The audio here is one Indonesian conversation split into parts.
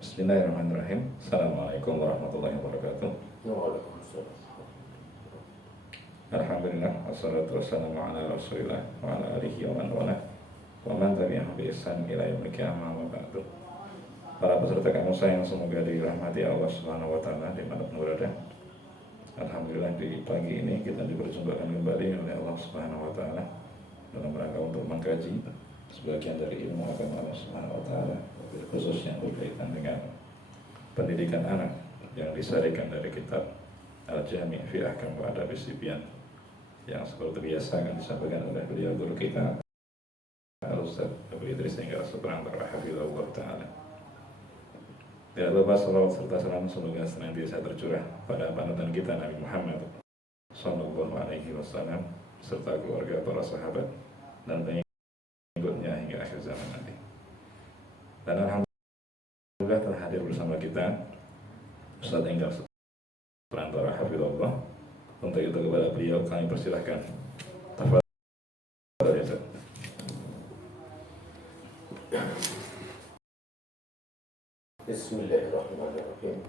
Bismillahirrahmanirrahim. Assalamualaikum warahmatullahi wabarakatuh. Waalaikumsalam. Alhamdulillah, wassalatu wassalamu ala rasulillah wa ala alihi wa man wala wa man tabi'ahu bi ihsan ila yaumil qiyamah wa ba'du. Para peserta kamusa yang semoga dirahmati Allah Subhanahu wa taala dimanapun berada. Alhamdulillah di pagi ini kita diperjumpakan kembali oleh Allah Subhanahu wa taala dalam rangka untuk mengkaji sebagian dari ilmu agama Allah Subhanahu wa taala, khususnya berkaitan dengan pendidikan anak yang disarikan dari kitab Al-Jami' fi Ahkam wa Adab Sibyan yang seperti biasa akan disampaikan oleh beliau guru kita Al-Ustaz Abu Idris Hingga Subhanallah Hafizahullah Ta'ala. Tidak lupa salawat serta salam semoga senantiasa tercurah pada panutan kita Nabi Muhammad Sallallahu Alaihi Wasallam serta keluarga, para sahabat dan pengikutnya hingga akhir zaman nanti. Dan alhamdulillah telah hadir bersama kita Ustaz Enggar Perantara Hafizahullah. Untuk itu kepada beliau kami persilahkan. Tafadhol ya Ustaz. Bismillahirrahmanirrahim.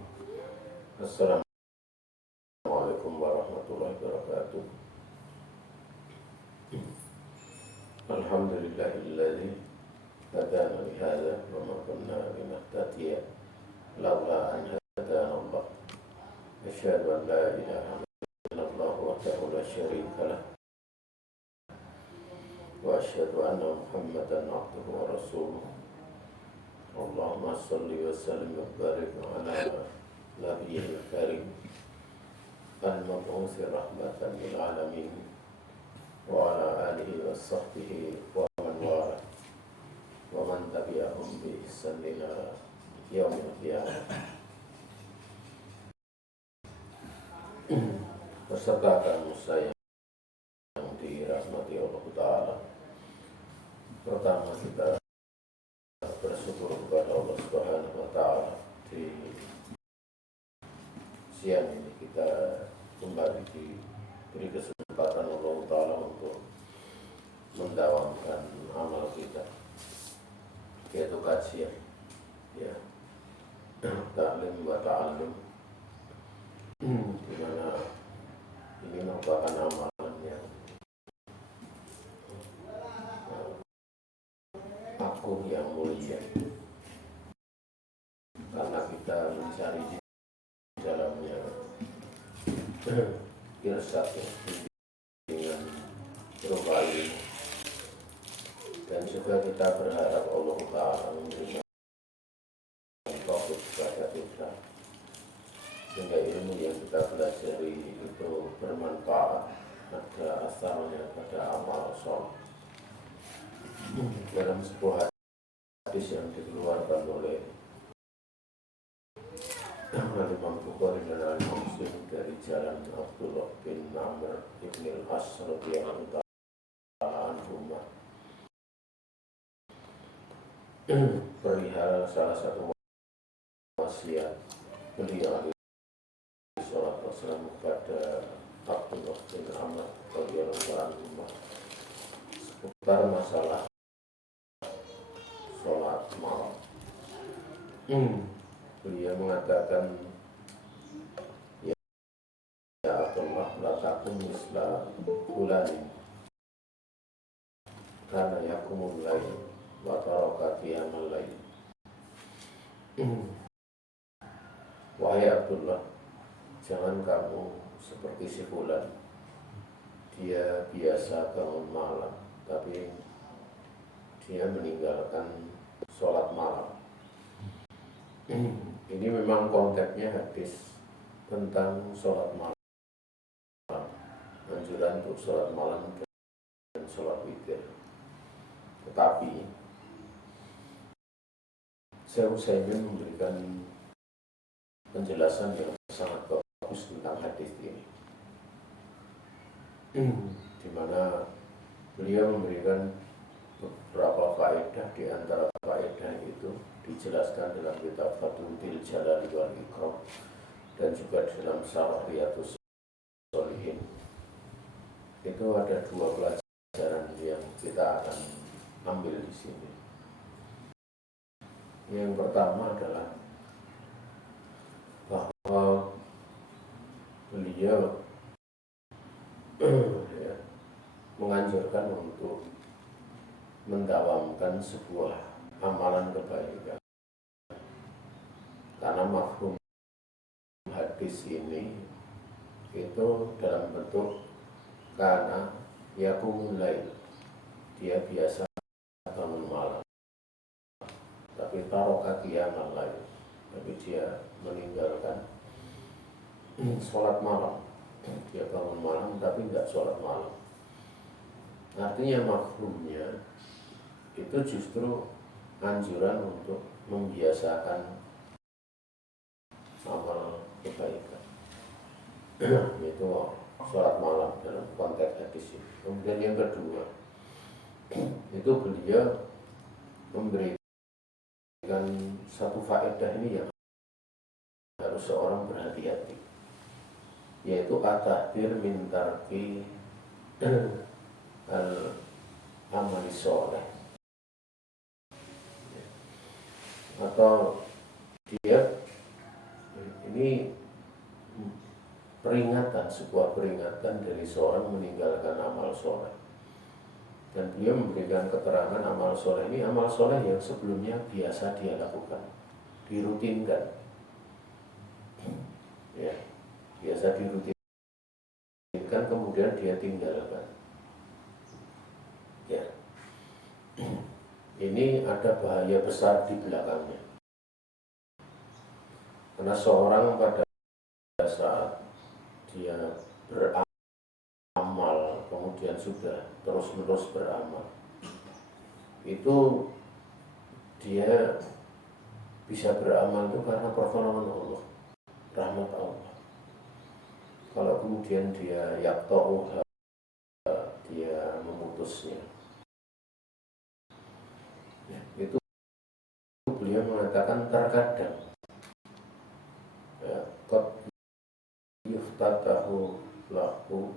Assalamualaikum warahmatullahi wabarakatuh. Alhamdulillahilladzi hadana li hadza wa ma kunna linahtadiya laula an hadana Allah. Asyhadu an la ilaha illallah wahdahu la syarika lah wa asyhadu anna Muhammadan abduhu wa rasuluh. Allahumma salli wa sallim wa barik ala nabiyyil karim al-mab'uts rahmatan lil alamin wa ala alihi wa sahbihi wa man wala wa man tabi'ahum bi ihsan ila yaumil qiyamah. Peserta tamu saya yang dirahmati Allah Ta'ala, pertama kita bersyukur kepada Allah Subhanahu wa Ta'ala di siang ini kita kembali diberi kesempatan Allah Ta'ala untuk mendawamkan amal kita, yaitu kajian, ya, ta'lim wa ta'allum, di mana ini merupakan amalan yang agung, yang mulia, karena kita mencari di dalamnya irsyad dengan berupa ilmu, dan juga kita berharap Allah Ta'ala memberikan taufik kepada kita sehingga ilmu yang kita pelajari itu bermanfaat, ada asalnya pada amal soleh. Dalam sebuah hadis yang dikeluarkan oleh Imam Bukhari dan Muslim dari jalan Abdullah bin Amr ibn al-As radhiyallahu ta'ala anhuma, perihal salah satu wasiat beliau alaihi salatu wassalam kepada Abdullah bin Amr radhiyallahu ta'ala anhuma seputar masalah sholat malam. Beliau mengatakan, ya Abdullah, la takum misla fulani karena yakumul lail wa taraka qiyamal lail. Wahai Abdullah, jangan kamu seperti si fulan, dia biasa bangun malam tapi dia meninggalkan sholat malam. Ini memang konteksnya hadis tentang sholat malam, anjuran untuk sholat malam dan sholat witir. Tetapi Syekh Utsaimin memberikan penjelasan yang sangat bagus tentang hadis ini, di mana beliau memberikan beberapa faedah. Di antara faedah itu dijelaskan dalam kitab Fathul Jalali wal Ikram dan juga dalam Syarah Riyadhus Shalihin. Itu ada dua pelajaran yang kita akan ambil di sini. Yang pertama adalah bahwa beliau ya, menganjurkan untuk mendawamkan sebuah amalan kebaikan, karena mafhum hadis ini itu dalam bentuk karena yakumul lail, dia biasa bangun malam, tapi taroka qiyamal lail, tapi dia meninggalkan sholat malam. Dia bangun malam tapi tidak sholat malam. Artinya mafhumnya itu justru anjuran untuk membiasakan amal kebaikan, yaitu sholat malam dalam konteks hadis ini. Kemudian yang kedua, itu beliau memberikan satu faedah ini yang harus seorang berhati-hati, yaitu at-tahdir min tarki al-amali sholeh, atau dia ini peringatan, sebuah peringatan dari seorang meninggalkan amal soleh. Dan beliau memberikan keterangan amal soleh ini amal soleh yang sebelumnya biasa dia lakukan, dirutinkan, ya, biasa dirutinkan, kemudian dia tinggalkan. Ya, ini ada bahaya besar di belakangnya, karena seorang pada saat dia beramal, kemudian sudah terus-menerus beramal, itu dia bisa beramal itu karena pertolongan Allah, rahmat Allah. Kalau kemudian dia yaqta'uha, dia memutusnya, ya, itu beliau mengatakan terkadang qad yuftatahu lahu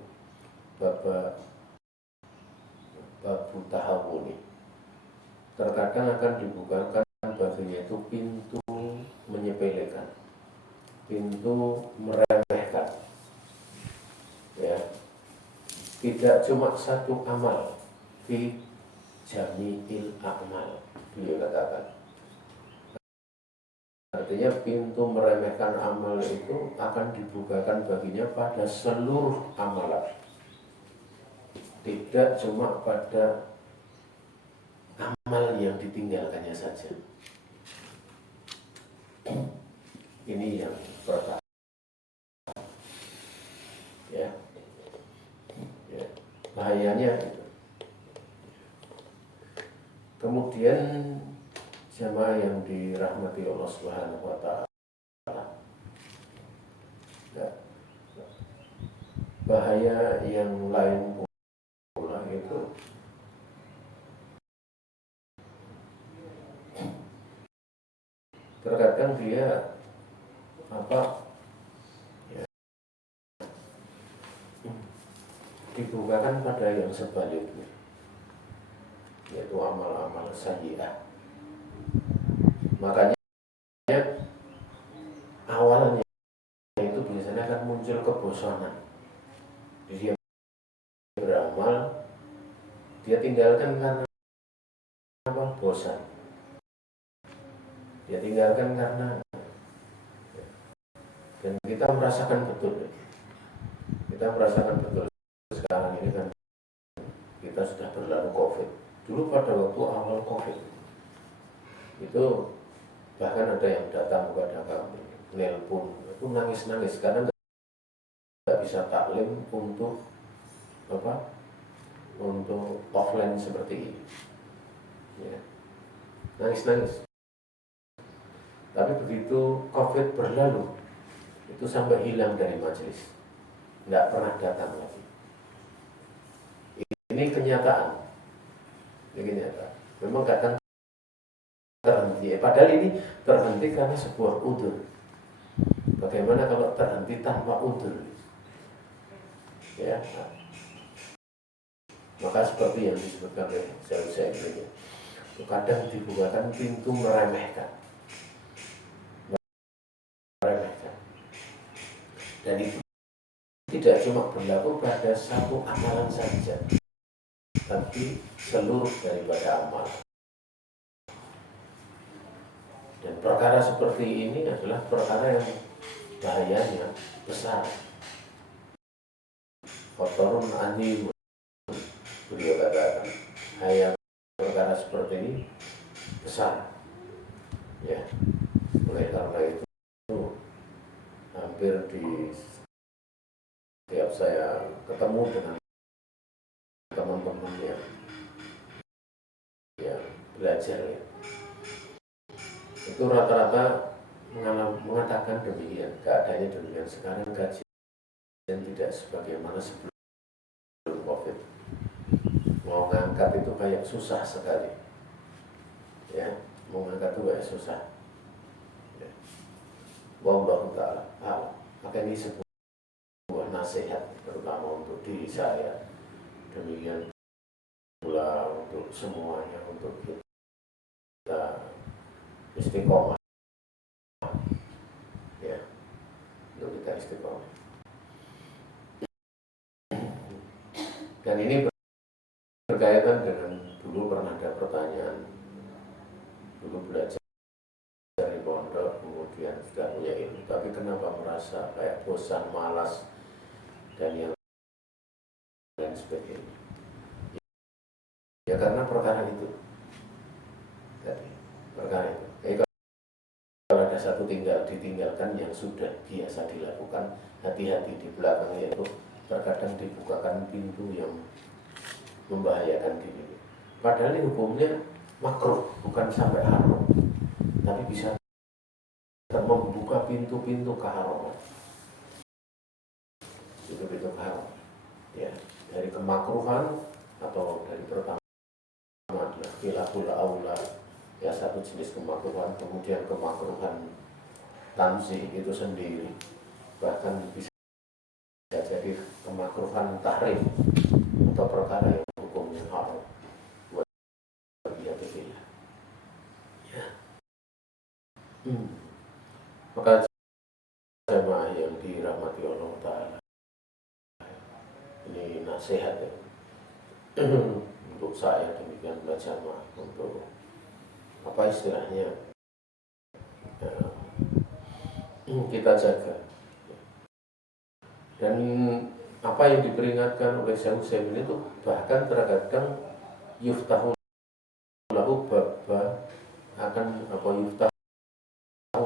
babu tahawuni, terkadang akan dibukakan baginya itu pintu menyepelekan, pintu meremehkan, ya, tidak cuma satu amal, fi jami'il a'mal, beliau katakan. Artinya pintu meremehkan amal itu akan dibukakan baginya pada seluruh amalan, tidak cuma pada amal yang ditinggalkannya saja. Ini yang pertama, ya, ya, bahayanya. Kemudian jamaah yang dirahmati Allah Subhanahu wa Ta'ala, ya, bahaya yang lain pula itu terkadang dia ya, dibukakan pada yang sebaliknya, yaitu amal-amal sayyi'ah. Makanya awalnya itu biasanya akan muncul kebosanan. Dia beramal, dia tinggalkan karena apa? Bosan. Dia tinggalkan karena, dan kita merasakan betul sekarang ini kan kita sudah berlalu COVID. Dulu pada waktu awal COVID itu bahkan ada yang datang kepada kami, nelpon, itu nangis-nangis karena nggak bisa taklim untuk apa? Untuk offline seperti ini, ya. Nangis-nangis. Tapi begitu COVID berlalu, itu sampai hilang dari majelis, nggak pernah datang lagi. Ini kenyataan, memang kadang terhenti. Padahal ini terhenti karena sebuah udzur. Bagaimana kalau terhenti tanpa udzur? Ya, maka seperti yang disebutkan oleh saya ini, kadang dibukakan pintu meremehkan. berlaku pada satu amalan saja, tapi seluruh daripada amal. Dan perkara seperti ini adalah perkara yang bahayanya besar. Kotorun azim, beliau katakan, ayat perkara seperti ini besar. Ya, oleh karena itu hampir di setiap saya ketemu dengan teman-teman yang belajar ya, itu rata-rata mengatakan demikian, keadaannya demikian. Sekarang kajian tidak sebagaimana sebelum COVID. Mau ngangkat itu kayak susah sekali, ya, mau ngangkat itu kayak susah. Ya. Wallahu ta'ala alam. Maka ini sebuah nasihat terutama untuk diri saya, demikian pula untuk semuanya, untuk kita istiqomah, ya, untuk kita istiqomah. Dan ini berkaitan dengan dulu pernah ada pertanyaan, dulu belajar dari pondok, kemudian sudah punya ilmu, tapi kenapa merasa kayak bosan, malas, dan yang lain sebagainya. Ya karena perkara itu tadi, perkara itu. Kalau ada satu ditinggalkan yang sudah biasa dilakukan, hati-hati di belakangnya itu terkadang dibukakan pintu yang membahayakan diri. Padahal ini hukumnya makruh, bukan sampai haram, tapi bisa membuka pintu-pintu keharaman. Pintu-pintu keharaman. Ya, dari kemakruhan atau dari pertama adalah khilaful aula, ya, satu jenis kemakruhan, kemudian kemakruhan tanzih itu sendiri, bahkan bisa jadi kemakruhan tahrim atau perkara yang hukumnya haram. Buat dia pilih. Ya. Maka jemaah yang dirahmati Allah Ta'ala, ini nasihat ya, untuk saya demikian berjamaah, untuk apa istilahnya, kita jaga. Dan apa yang diperingatkan oleh Syekh Utsaimin itu bahkan terkadang yuftahu lahu babba, akan apa, yuftahu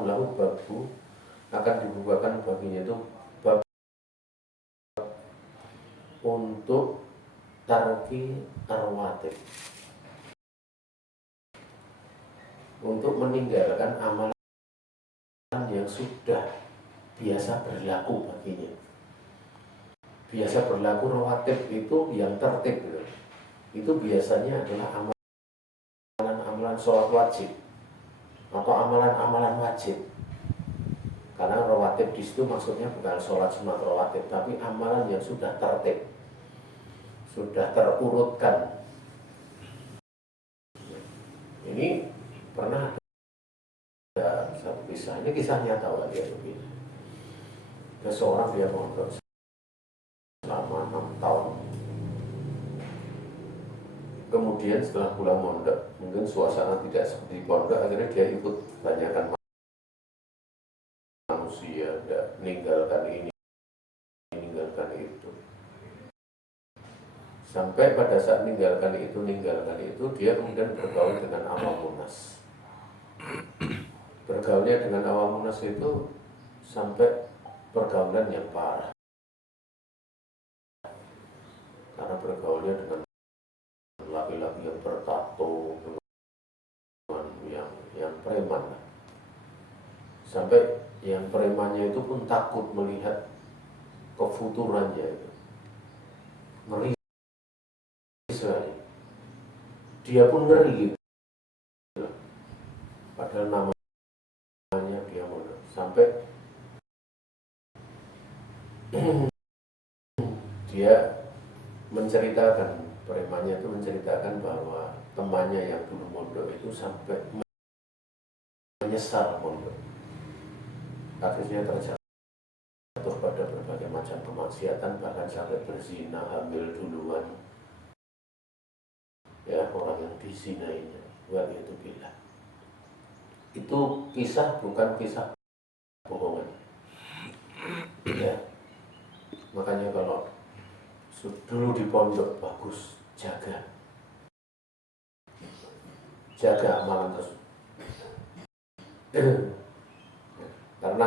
lahu babbu, akan dibukakan baginya itu bab untuk tarki arwatib, untuk meninggalkan amalan yang sudah biasa berlaku baginya. Biasa berlaku rawatib itu yang tertib, itu biasanya adalah amalan-amalan sholat wajib atau amalan-amalan wajib. Karena rawatib di situ maksudnya bukan sholat sunat rawatib, tapi amalan yang sudah tertib, sudah terurutkan. Ini pernah ada satu kisah, ini kisah nyata lagi begini. Seseorang dia mondok selama 6 tahun. Kemudian setelah pulang mondok, mungkin suasana tidak seperti pondok, akhirnya dia ikut banyakkan manusia, meninggalkan ini, meninggalkan itu. Sampai pada saat meninggalkan itu, dia kemudian bergaul dengan awam munas. Bergaulnya dengan awam munas itu sampai pergaulan yang parah. Karena bergaulnya dengan laki-laki yang bertato, yang preman. Sampai yang premannya itu pun takut melihat kefuturannya itu. Ngeri sekali. Dia pun ngeri gitu. Padahal namanya dia mondok. Sampai dia menceritakan, premannya itu menceritakan bahwa temannya yang dulu mondok itu sampai menyesal mondok. Akhirnya terjatuh pada berbagai macam kematian. kemaksiatan, bahkan sampai berzina, hamil duluan, ya, orang yang dizinainya, itu bila itu kisah bukan kisah bohongan, ya. Makanya kalau dulu di pondok bagus jaga amalan tersebut. Karena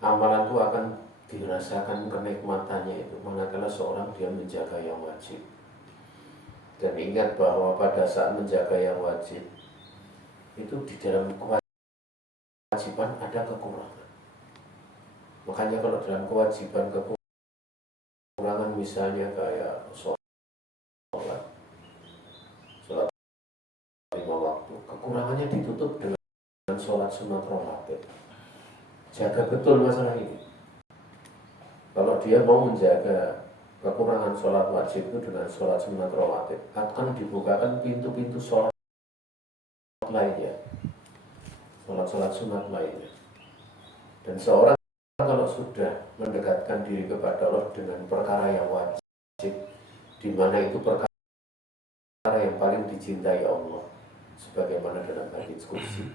amalan itu akan dirasakan kenikmatannya itu manakala seorang dia menjaga yang wajib. Dan ingat bahwa pada saat menjaga yang wajib itu di dalam kewajiban ada kekurangan. Makanya kalau dalam kewajiban kekurangan, misalnya kayak sholat 5 waktu, kekurangannya ditutup dengan sholat sunat rawatib. Jaga betul masalah ini. Kalau dia mau menjaga kekurangan sholat wajib itu dengan sholat sunat rawatib, akan dibukakan pintu-pintu sholat lainnya, sholat sunat lainnya. Dan seorang kalau sudah mendekatkan diri kepada Allah dengan perkara yang wajib, di mana itu perkara yang paling dicintai Allah, sebagaimana dalam hadits qudsi,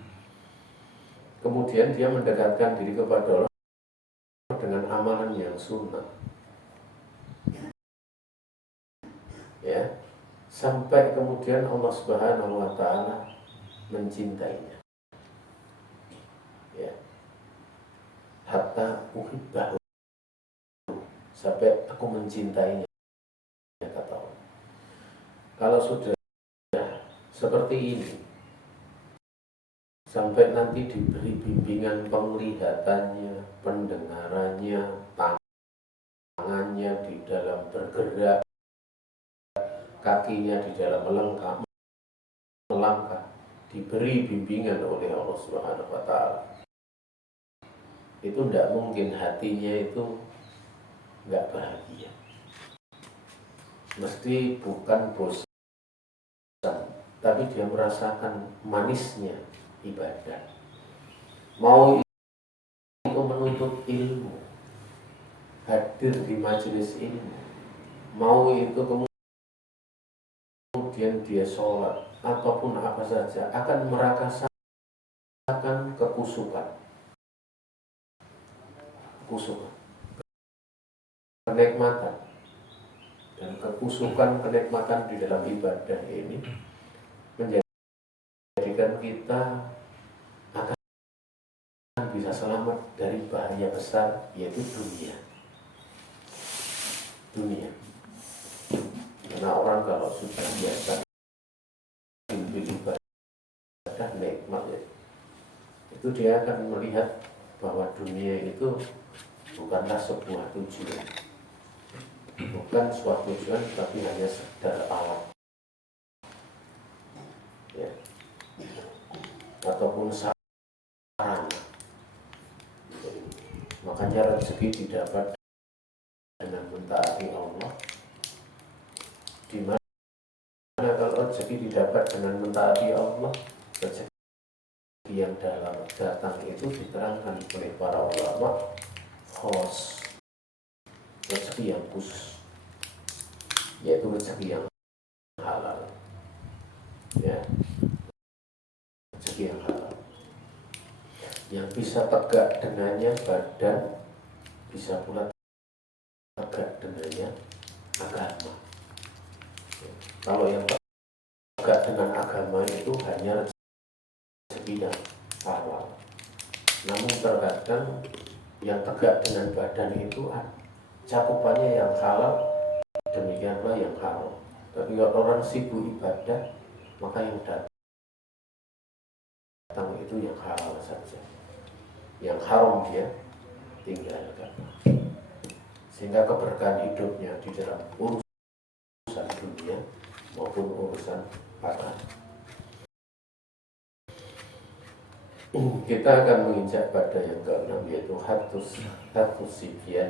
kemudian dia mendekatkan diri kepada Allah dengan amalan yang sunnah, ya, sampai kemudian Allah Subhanahu wa Ta'ala mencintainya, ya, hatta uhibbahu, sampai aku mencintainya, kata Allah. Kalau sudah seperti ini, sampai nanti diberi bimbingan penglihatannya, pendengarannya, tangannya di dalam bergerak, kakinya di dalam melangkah, diberi bimbingan oleh Allah Subhanahu wa Ta'ala, itu tidak mungkin hatinya itu nggak bahagia. Mesti bukan bosan, tapi dia merasakan manisnya ibadah. Mau itu menuntut ilmu, hadir di majelis ilmu, mau itu kemudian dia sholat ataupun apa saja, akan merasakan kekusukan, kenikmatan. Dan kekusukan, kenikmatan di dalam ibadah ini menjadikan kita akan bisa selamat dari bahaya besar, yaitu dunia. Karena orang kalau sudah biasa ibadah nikmat, itu dia akan melihat bahwa dunia itu bukanlah sebuah tujuan, bukan suatu tujuan, tapi hanya sekedar alat, ya, ataupun sarana. Makanya rezeki didapat dengan mentaati Allah. Di mana kalau rezeki didapat dengan mentaati Allah, rezeki yang datang itu diterangkan oleh para ulama khos, rezeki yang khusus, yaitu rezeki yang halal, ya, rezeki yang halal, yang bisa tegak dengannya badan, bisa pula tegak dengannya agama. Kalau yang tegak dengan agama itu hanya rezeki yang halal. Namun terkadang yang tegak dengan badan itu cakupannya yang halal, demikianlah yang haram. Tapi kalau orang sibuk ibadah, maka yang datang itu yang halal saja, yang haram dia tinggalkan. Sehingga keberkahan hidupnya di dalam urusan dunia maupun urusan agama. Kita akan menginjak pada yang ke-6, yaitu hatus sibyan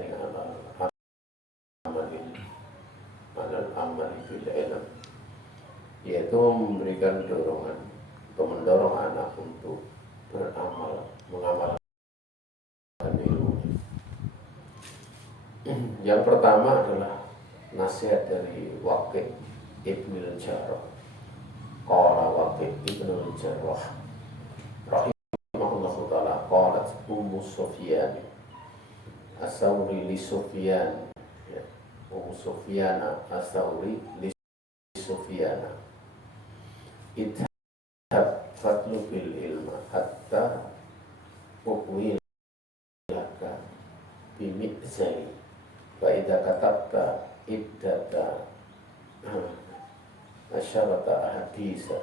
amal bil ilm, yaitu memberikan dorongan, mendorong anak untuk beramal, mengamalkan ilmu. Yang pertama adalah nasihat dari Waqi' Ibnul Jarrah. Qala Waqi' Ibnul Jarrah rahimahullahu ta'ala, qalat Ummu Sufyan as-Sawri li Sufyan, ya. Ummu Sufyan as-Sawri li Sufyan, idhab fatlubil ilma hatta uqwi laka bimi'zali fa idza katabta iddata asyarata hadisa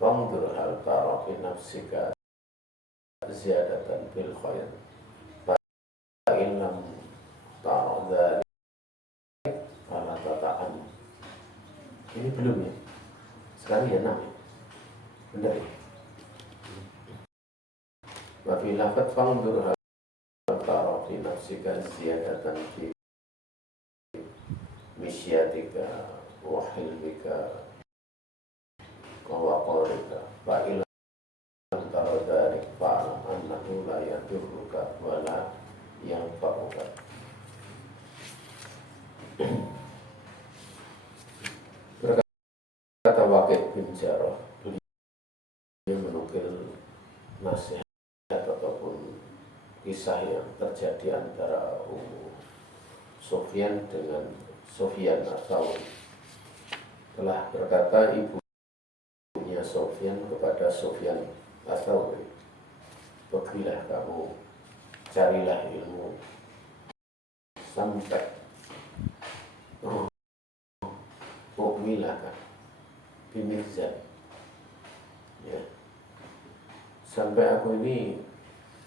wanzur hal tara fi nafsika ziyadatan fil khair fa in lam tara dzalik fala tata'am. Ini belum ya? Sekarang ya 6 ya? Benar ya? Wa fi lafat wanzur hal tara fi nafsika ziyadatan fi misyatika wa hilmika wa qawlika fa in lam tara dzalik fa'lam annahu la yadurruka wa la yanfa'uka. Berkata Waqi' bin Jarrah, beliau menukil nasihat ataupun kisah yang terjadi antara Sufyan dengan Sufyan as-Sawri. Telah berkata ibunya Sufyan kepada Sufyan as-Sawri, pergilah kamu, carilah ilmu sampai ukmilaka bimizan, ya, sampai aku ini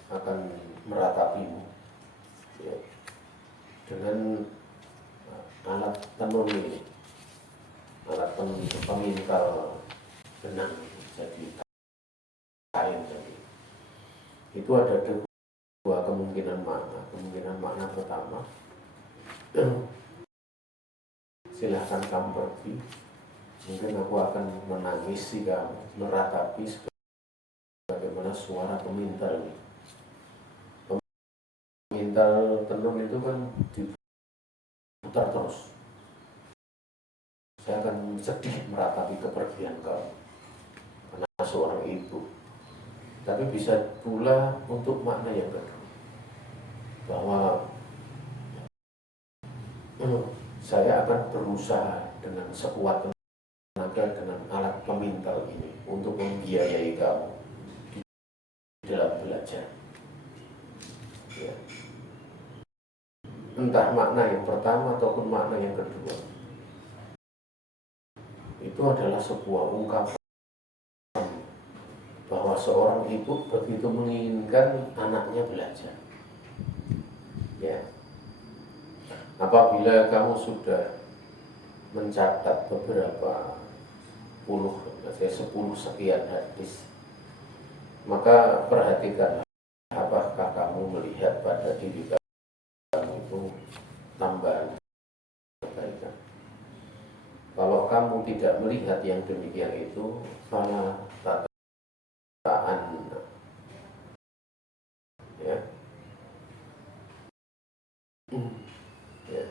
akan meratapimu, ya, dengan alat tenun ini, alat pengintal benang jadi kain tadi. Itu ada dua kemungkinan makna. Kemungkinan makna pertama, silahkan kamu pergi, mungkin aku akan menangisi kamu, meratapi bagaimana suara pemintal ini. Pemintal tenun itu kan diputar terus. Saya akan sedih meratapi kepergian kamu karena seorang ibu. Tapi bisa pula untuk makna yang kedua, bahwa saya akan berusaha dengan sekuat tenaga dengan alat pemintal ini untuk membiayai kamu di dalam belajar, ya. Entah makna yang pertama ataupun makna yang kedua, itu adalah sebuah ungkapan bahwa seorang ibu begitu menginginkan anaknya belajar, ya. Apabila kamu sudah mencatat beberapa 10 sekian hadis, maka perhatikan apakah kamu melihat pada diri kamu itu tambahan kebaikan. Kalau kamu tidak melihat yang demikian itu, fala tata'an, ya. Ya.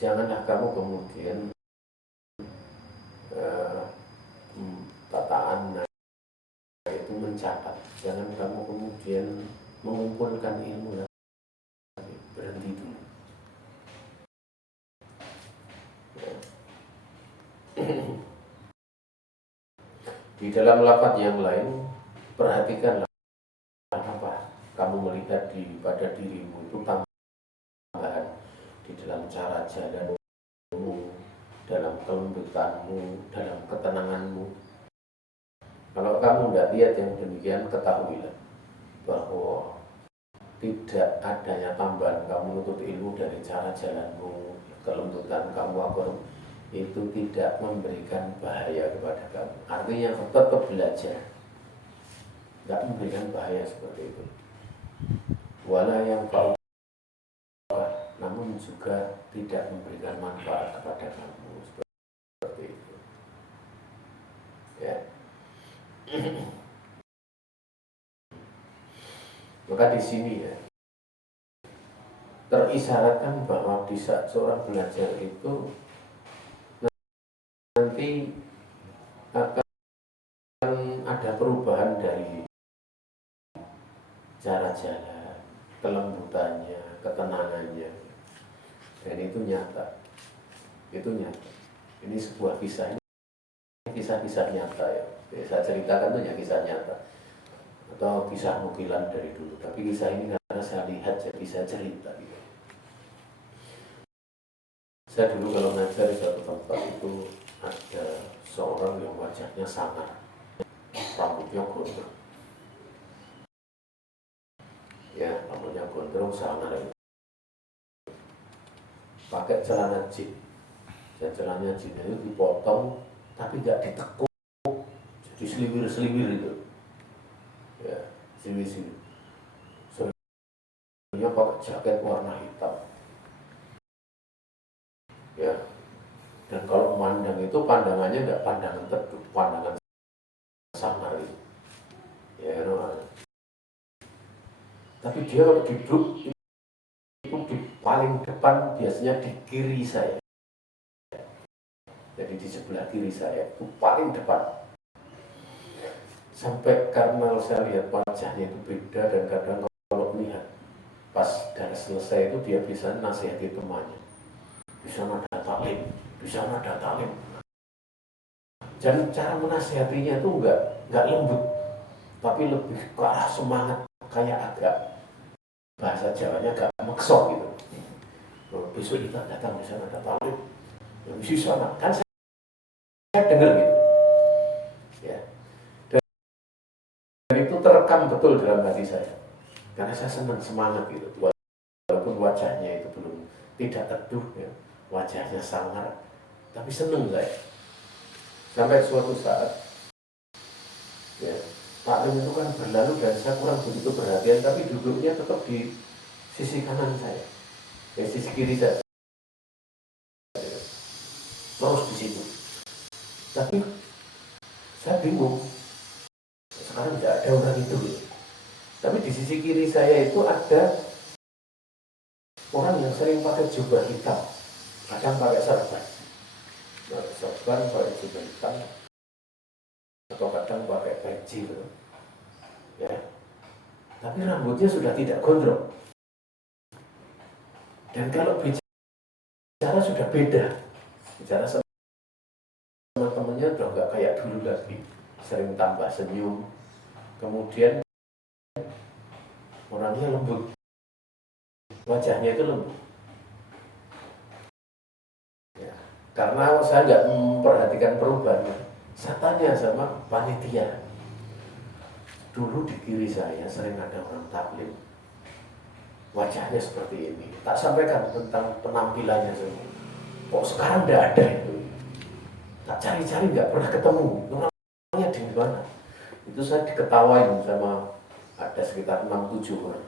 Janganlah kamu kemudian tataan itu mencatat. Jangan kamu kemudian mengumpulkan ilmu lagi. Berhenti dulu. Ya. Di dalam lafaz yang lain, perhatikanlah apa kamu melihat pada dirimu itu tambahan di dalam cara jalanmu, dalam kelembutanmu, dalam ketenanganmu. Kalau kamu tidak lihat yang demikian, ketahuilah bahwa tidak adanya tambahan kamu menuntut ilmu dari cara jalanmu, kelembutan kamu, itu tidak memberikan bahaya kepada kamu. Artinya tetap belajar, tidak memberikan bahaya seperti itu. Wala yang namun juga tidak memberikan manfaat kepada kamu seperti itu, ya. Maka di sini, ya, terisaratkan bahwa di saat seorang belajar itu nanti akan ada perubahan dari cara jalan, kelembutannya, ketenangannya, dan itu nyata. Ini sebuah kisah-kisah nyata ya. Saya ceritakan itu ya kisah nyata atau kisah nukilan dari dulu. Tapi kisah ini karena saya lihat jadi saya cerita. Gitu. Saya dulu kalau ngajar di suatu tempat itu ada seorang yang wajahnya sangar, rambutnya gondrong. Ya, rambutnya gondrong sangar. Pakai celana jin. Dan celananya jin itu dipotong tapi nggak ditekuk, jadi seliwir-seliwir itu ya, seliwir-seliwir. Sebenarnya pakai jaket warna hitam ya, dan kalau memandang itu pandangannya nggak pandangan teduh, pandangan sangar itu ya, no. Tapi dia kalau duduk itu di paling depan, biasanya di kiri saya. Jadi di sebelah kiri saya itu paling depan. Sampai karena saya lihat wajahnya itu beda, dan kadang kalau melihat pas sudah selesai itu dia bisa nasihati temannya. Di sana ada taklim, di sana ada taklim. Dan cara menasihatinya itu enggak lembut, tapi lebih ke arah semangat, kayak agak bahasa Jawanya agak meksok gitu. Besok kita datang di sana ada taklim. Di sana kan saya dengar gitu ya, dan itu terekam betul dalam hati saya karena saya senang, semangat gitu, walaupun wajahnya itu belum tidak teduh ya, wajahnya sangar, tapi senang saya. Sampai suatu saat ya, taklim itu kan berlalu dan saya kurang begitu perhatian, tapi duduknya tetap di sisi kanan saya, sisi kiri saya, terus di situ. Tapi saya bingung, sekarang tidak ada orang itu gitu. Tapi di sisi kiri saya itu ada orang yang sering pakai jubah hitam, kadang pakai serban, pakai jubah hitam, atau kadang pakai peci gitu. Ya. Tapi rambutnya sudah tidak gondrong, dan kalau bicara sudah beda, bicara sama teman-temannya udah nggak kayak dulu lagi, sering tambah senyum, kemudian orangnya lembut, wajahnya itu lembut ya. Karena saya nggak memperhatikan perubahannya, saya tanya sama panitia, dulu di kiri saya sering ada orang taklim, wajahnya seperti ini, tak sampaikan tentang penampilannya semua, kok sekarang tidak ada itu. Tak cari-cari nggak pernah ketemu, orangnya di mana. Itu saya diketawain sama ada sekitar 6-7 orang.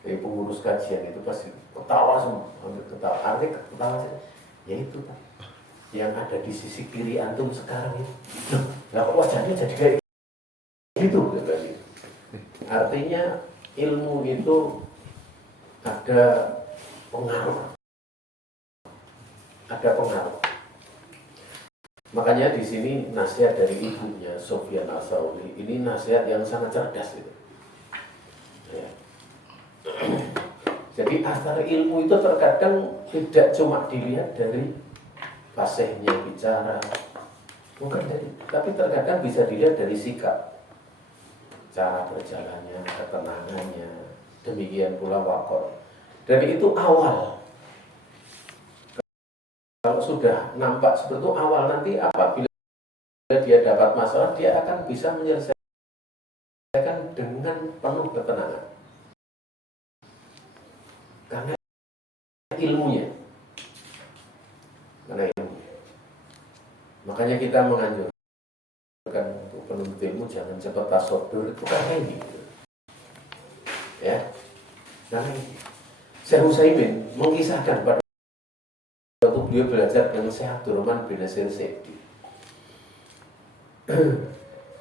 Pengurus kajian itu pasti ketawa semua, ketawa. Artinya ketawa saja, ya itu kan yang ada di sisi kiri antum sekarang itu. Nah, kok wajahnya jadi kayak gitu? Artinya ilmu itu ada pengaruh. Makanya di sini nasihat dari ibunya Sofyan As-Sauli ini nasihat yang sangat cerdas gitu. Ya. Jadi asal ilmu itu terkadang tidak cuma dilihat dari fasihnya bicara, bukan dari, tapi terkadang bisa dilihat dari sikap, cara berjalannya, ketenangannya, demikian pula wakor. Dan itu awal. Kalau sudah nampak seperti itu awal, nanti apabila dia dapat masalah, dia akan bisa menyelesaikan dengan penuh ketenangan. Karena ilmunya. Makanya kita menganjurkan untuk penuntut ilmu jangan cepat tasodur, itu karena ini. Ya. Nah, Syekh Utsaimin mengisahkan pada waktu beliau belajar dengan Syekh Abdurrahman bin Nasir Sa'di.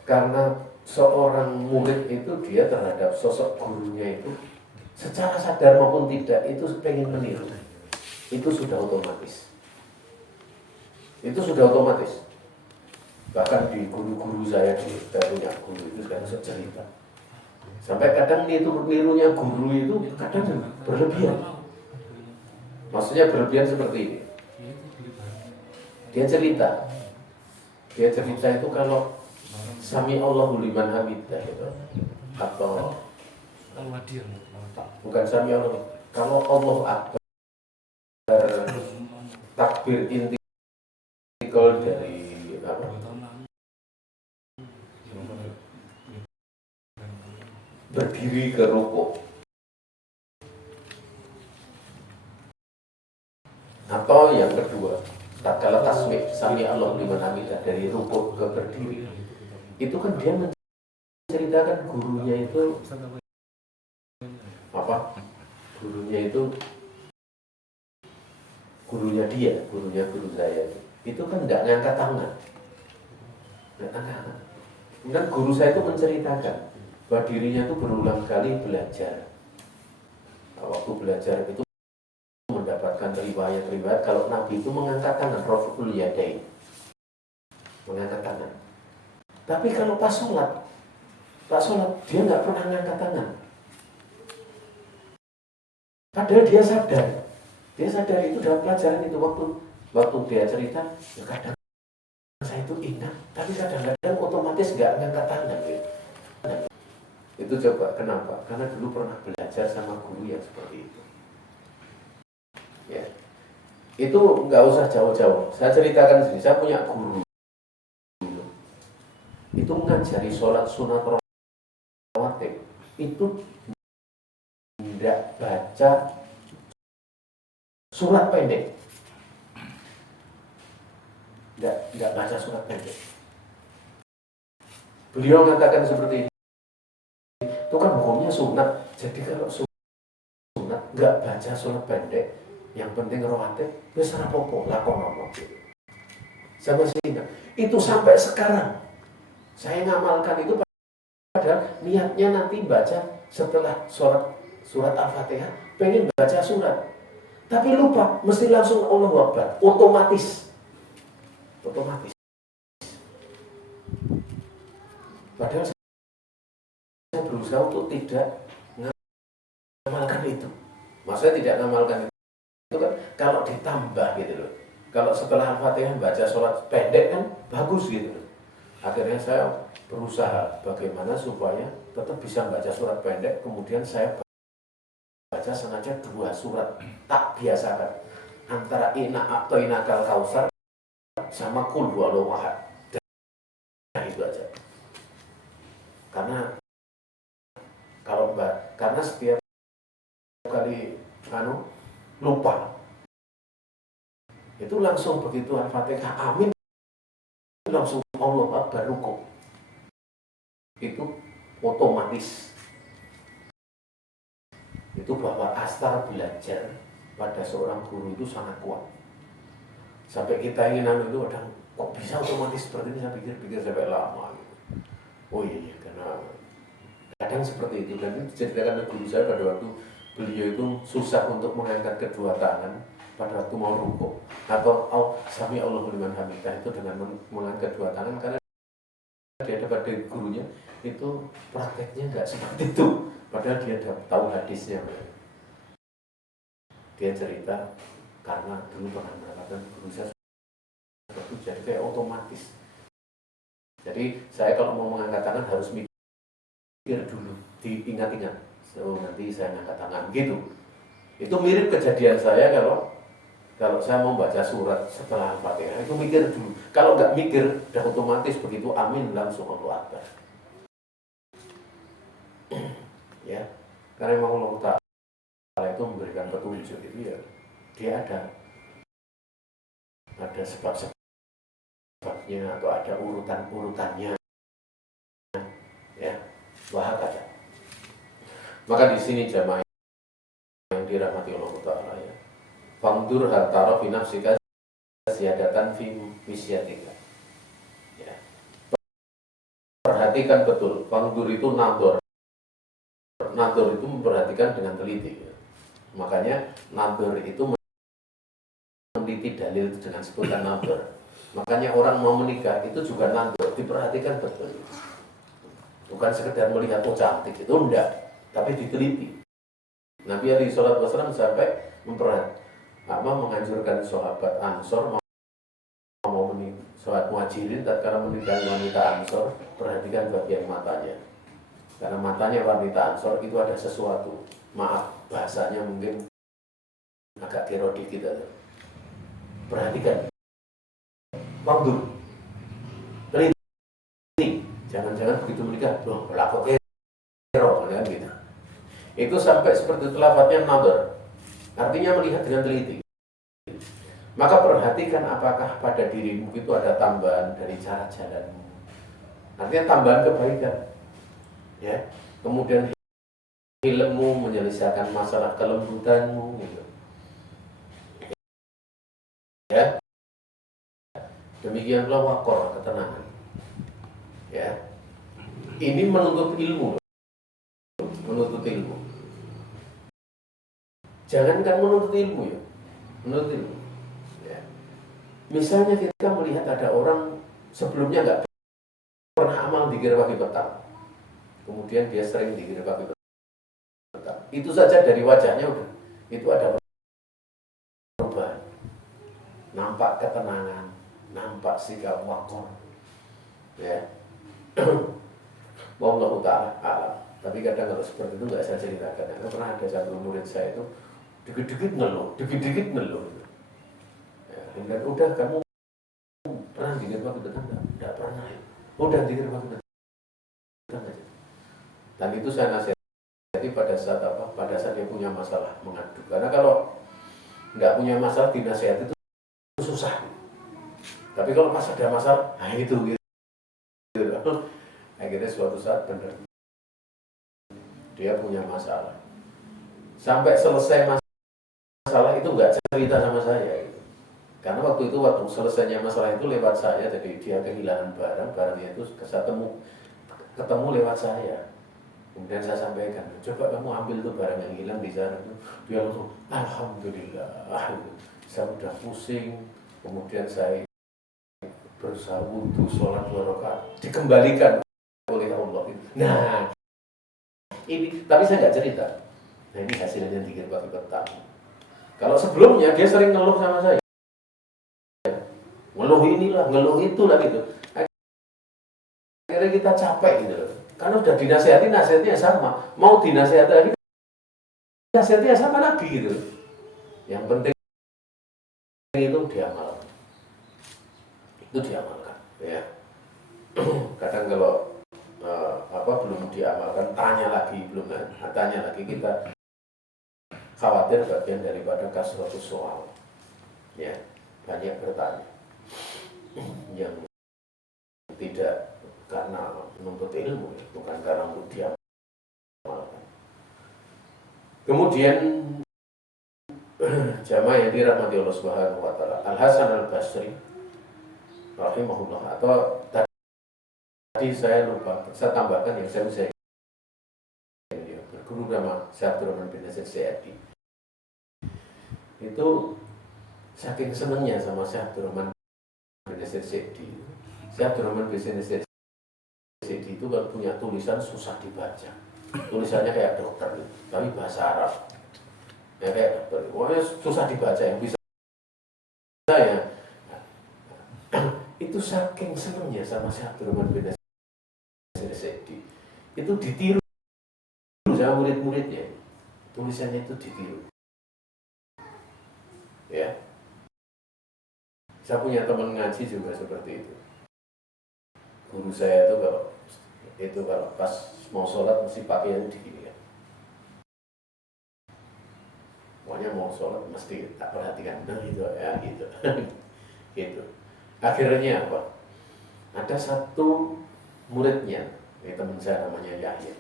Karena seorang murid itu dia terhadap sosok gurunya itu secara sadar maupun tidak itu pengen meniru. Itu sudah otomatis. Bahkan di guru-guru saya punya guru itu kan cerita. Sampai kadang nirunya guru itu kadang berlebihan. Maksudnya berlebihan seperti ini. Dia cerita itu kalau Sami Allahu liman hamidah gitu. Atau bukan Sami Allah. Kalau Allah Akbar takbir intikal dari apa? Berdiri ke rukuk. Atau yang kedua, tatkala tasbih Sami Allah liman hamidah dari rukuk ke berdiri. Itu kan dia menceritakan gurunya itu apa? Gurunya guru saya itu kan tidak ngangkat tangan. Kemudian guru saya itu menceritakan bahwa dirinya itu berulang kali belajar. Waktu belajar itu mendapatkan riwayat kalau Nabi itu mengangkat tangan, raf'ul yadain, mengangkat tangan. Tapi kalau pas sholat dia nggak pernah ngangkat tangan. Padahal dia sadar itu dalam pelajaran itu waktu dia cerita, ya kadang saya itu ingat, tapi kadang-kadang otomatis nggak ngangkat tangan. Gitu. Itu coba kenapa? Karena dulu pernah belajar sama guru yang seperti itu. Ya, itu nggak usah jauh-jauh. Saya ceritakan sendiri. Saya punya guru itu mengajari sholat sunat rawatib itu tidak baca surat pendek. Tidak baca surat pendek. Beliau mengatakan seperti ini. Itu kan hukumnya sunat. Jadi kalau sunat nggak baca surat pendek, yang penting rawatib, besar apa-apa, lakon apa. Saya masih ingat. Itu sampai sekarang saya ngamalkan itu, padahal niatnya nanti baca setelah surat Al-Fatihah, pengen baca surat. Tapi lupa, mesti langsung Allahu Akbar, otomatis. Padahal saya berusaha untuk tidak ngamalkan itu. Maksudnya tidak ngamalkan itu kan kalau ditambah gitu loh. Kalau setelah Al-Fatihah baca sholat pendek kan bagus gitu loh. Akhirnya saya berusaha bagaimana supaya tetap bisa baca surat pendek, kemudian saya baca sengaja 2 surat, tak biasakan antara Inna A'toinakal Kausar sama Qul Huwallahu Ahad. Itu aja. Karena setiap kali lupa, itu langsung begitu Al-Fatihah amin, langsung Allah Akbar rukuk. Itu otomatis. Itu bahwa asar belajar pada seorang guru itu sangat kuat. Sampai kita ingin itu kok bisa otomatis seperti ini, saya pikir sampai lama gitu. Oh iya, karena kadang seperti itu. Dan diceritakan oleh guru saya pada waktu beliau itu susah untuk mengangkat kedua tangan pada waktu mau rukuk atau Sami Allahu liman hamidah itu dengan mengangkat kedua tangan, karena dia dapat dari gurunya itu prakteknya nggak seperti itu, padahal dia tahu hadisnya. Dia cerita karena dulu pernah mendapatkan guru saya seperti itu, jadi kayak otomatis. Jadi saya kalau mau mengangkat tangan harus mikir dulu, diingat-ingat, nanti saya angkat tangan gitu. Itu mirip kejadian saya kalau saya mau baca surat setelah Al-Fatihah, itu mikir dulu. Kalau nggak mikir, udah otomatis begitu amin langsung Allahu Akbar. Ya, karena memang Allah Ta'ala itu memberikan petunjuk itu ya, dia ada sebab-sebabnya atau ada urutannya, ya, wahakata. Maka di sini jamaah yang dirahmati Allah Ta'ala ya, fangdur hal taro fi nafsika ziyadatan fi misyatika. Ya. Perhatikan betul, fangdur itu nador. nadur itu memperhatikan dengan teliti. Makanya nadur itu meneliti dalil dengan sebutan nadur. Makanya orang mau menikah itu juga nadur, diperhatikan betul. Bukan sekedar melihat oh cantik, itu enggak, tapi diteliti. Nabi alaihi salatu wasallam sampai menganjurkan sahabat Ansor mau menikah, sahabat Muhajirin tatkala menikahi wanita Ansor, perhatikan bagian matanya. Karena matanya wanita Ansor itu ada sesuatu. Maaf, bahasanya mungkin agak kero dikit aja. Perhatikan. Waktu teliti. Jangan-jangan begitu menikah, loh, berlaku kero, kan gitu. Itu sampai seperti itu lafadznya nadar. Artinya melihat dengan teliti. Maka perhatikan apakah pada dirimu itu ada tambahan dari cara jalanmu. Artinya tambahan kebaikan. Ya, kemudian ilmu menyelesaikan masalah kelembutanmu gitu. Ya, demikian pula wakor, ketenangan. Ya, ini menuntut ilmu, jangankan menuntut ilmu ya, menuntut ilmu. Ya. Misalnya kita melihat ada orang sebelumnya nggak pernah amal dzikir pagi petang. Kemudian dia sering dzikir pagi petang. Itu saja dari wajahnya udah, itu ada perubahan. Nampak ketenangan, nampak sikap wakor. Ya. Wallahu ta'ala alam. Tapi kadang kalau seperti itu nggak saya ceritakan. Karena pernah ada satu murid saya itu dikit-dikit ngeluh. Ya, dan udah kamu pernah dzikir pagi petang? Nggak pernah. Udah dzikir pagi petang aja. Dan itu saya nasihati pada saat apa? Pada saat dia punya masalah mengadu. Karena kalau nggak punya masalah dinasihati itu susah. Tapi kalau pas ada masalah, nah itu gitu. Akhirnya suatu saat benar dia punya masalah. Sampai selesai masalah itu nggak cerita sama saya. Gitu. Karena waktu selesainya masalah itu lewat saya, jadi dia kehilangan barangnya itu ketemu lewat saya. Kemudian saya sampaikan, coba kamu ambil tuh barang yang hilang di sana itu. Dia langsung, alhamdulillah, saya udah pusing. Kemudian saya berusaha wudhu, sholat 2 rakaat, dikembalikan oleh Allah. Nah, ini, tapi saya nggak cerita. Nah, ini hasilnya dzikir pagi petang. Kalau sebelumnya dia sering ngeluh sama saya, ngeluh inilah, ngeluh itulah gitu. Akhirnya kita capek gitu. Karena udah dinasihati, nasihatnya sama. Mau dinasihati lagi, nasihatnya sama lagi gitu. Yang penting itu diamalkan. Itu diamalkan, ya. Kadang kalau belum diamalkan, tanya lagi kita khawatir bagian daripada kasratus soal, ya, banyak bertanya yang tidak karena menuntut ilmu, bukan karena untuk diamalkan. Kemudian jamaah yang dirahmati Allah Subhanahu wa taala, Al Hasan Al Basri rahimahullah, atau tadi saya lupa, saya tambahkan yang saya bisa berguru sama Syekh Abdurrahman bin Nasir Sa'di. Itu saking senangnya sama Syekh Abdurrahman bin Nasir Sa'di. Syekh Abdurrahman bin Nasir Sa'di itu kalau punya tulisan susah dibaca. Tulisannya kayak dokter, tapi bahasa Arab. Ya kayak dokter. Pokoknya susah dibaca, yang bisa saya. Itu saking senangnya sama Syekh Abdurrahman bin Nasir Sa'di. Itu ditiru sama murid-muridnya. Tulisannya itu ditiru. Ya. Saya punya teman ngaji juga seperti itu. Guru saya itu kalau pas mau sholat mesti pakai yang begini ya. Pokoknya mau sholat mesti tak perhatikan, nah gitu ya gitu. Gitu. Akhirnya apa? Ada satu muridnya, ini teman saya namanya Yahya,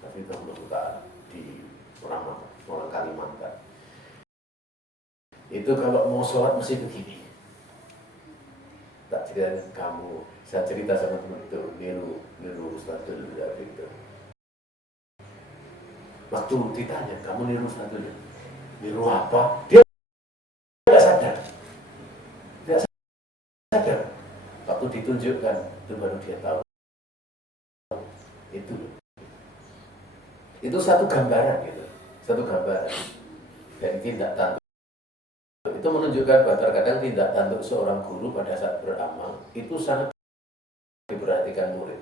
tapi itu belum di orang Kalimantan. Itu kalau mau sholat mesti begini. Tak cerita kamu, saya cerita sama teman itu, niru Ustaz dulu gitu. Waktu ditanya, kamu niru satunya, niru apa? Dia tidak sadar, tidak sadar. Waktu ditunjukkan, itu baru dia tahu. Itu satu gambaran gitu, satu gambaran dari tindak tanduk. Itu menunjukkan bahwa terkadang tindak tanduk seorang guru pada saat beramal itu sangat diperhatikan murid.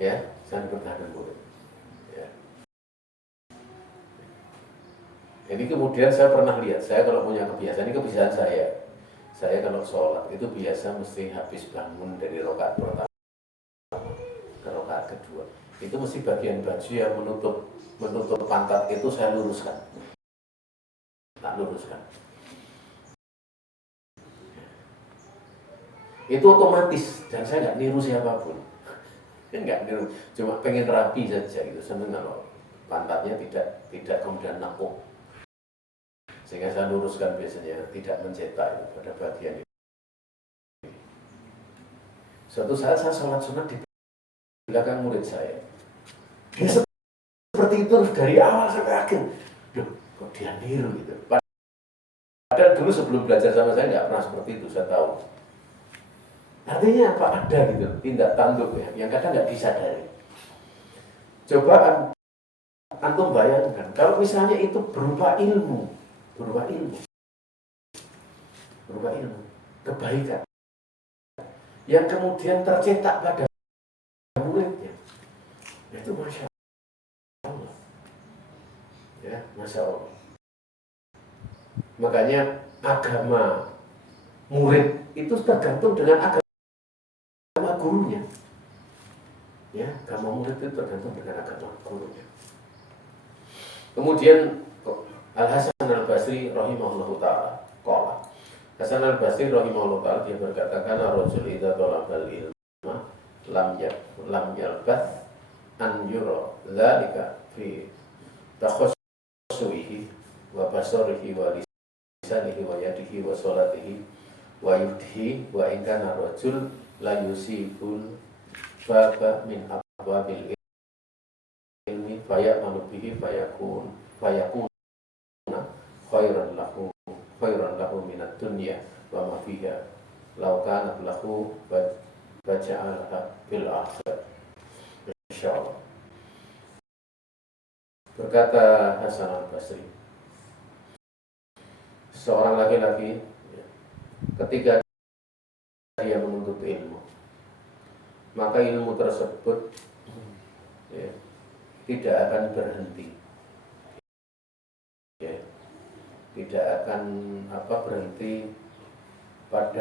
Ya, sangat diperhatikan murid. Ya. Jadi kemudian saya pernah lihat, saya kalau punya kebiasaan, ini kebiasaan saya kalau sholat itu biasa mesti habis bangun dari rakaat pertama ke rakaat kedua, itu mesti bagian baju yang menutup pantat itu saya luruskan, tak luruskan. Itu otomatis dan saya nggak niru siapapun, nggak niru, cuma pengen rapi saja gitu, seneng kalau pantatnya tidak kemudian nakuk. Sehingga saya luruskan biasanya, tidak mencetak itu pada bagian ini. Suatu saat saya sholat sunat di belakang murid saya. Dia seperti itu dari awal sampai akhir. Duh, kok dia niru gitu. Padahal dulu sebelum belajar sama saya nggak pernah seperti itu, saya tahu. Artinya apa? Ada gitu, tindak tanduk ya, yang kadang nggak disadari. Coba antum bayangkan, kalau misalnya itu berupa ilmu, kebaikan yang kemudian tercetak pada muridnya, itu masya Allah, ya masya Allah. Makanya agama murid itu tergantung dengan agama gurunya, ya agama murid itu tergantung dengan agama gurunya. Kemudian Al-Hasan Al-Basri rahimahullahu ta'ala qala, Hasan Al-Basri rahimahullahu ta'ala dia berkata, kana rajul idza talabal ilma lam yalbath an yura dzalika fi takhassuhi wa basarihi wa lisanihi wa yadihi wa salatihi wa yudhi wa in kana rajul la yusibul baba min abwabil ilmi fayamalu bihi fayakun khairan lahu minat dunya wa ma fiha law kanat lahu baja'alaha bil akhir. Insyaallah. Berkata Hasan Al-Basri, seorang laki-laki ketika dia menuntut ilmu, maka ilmu tersebut ya, tidak akan berhenti, ya, tidak akan berhenti pada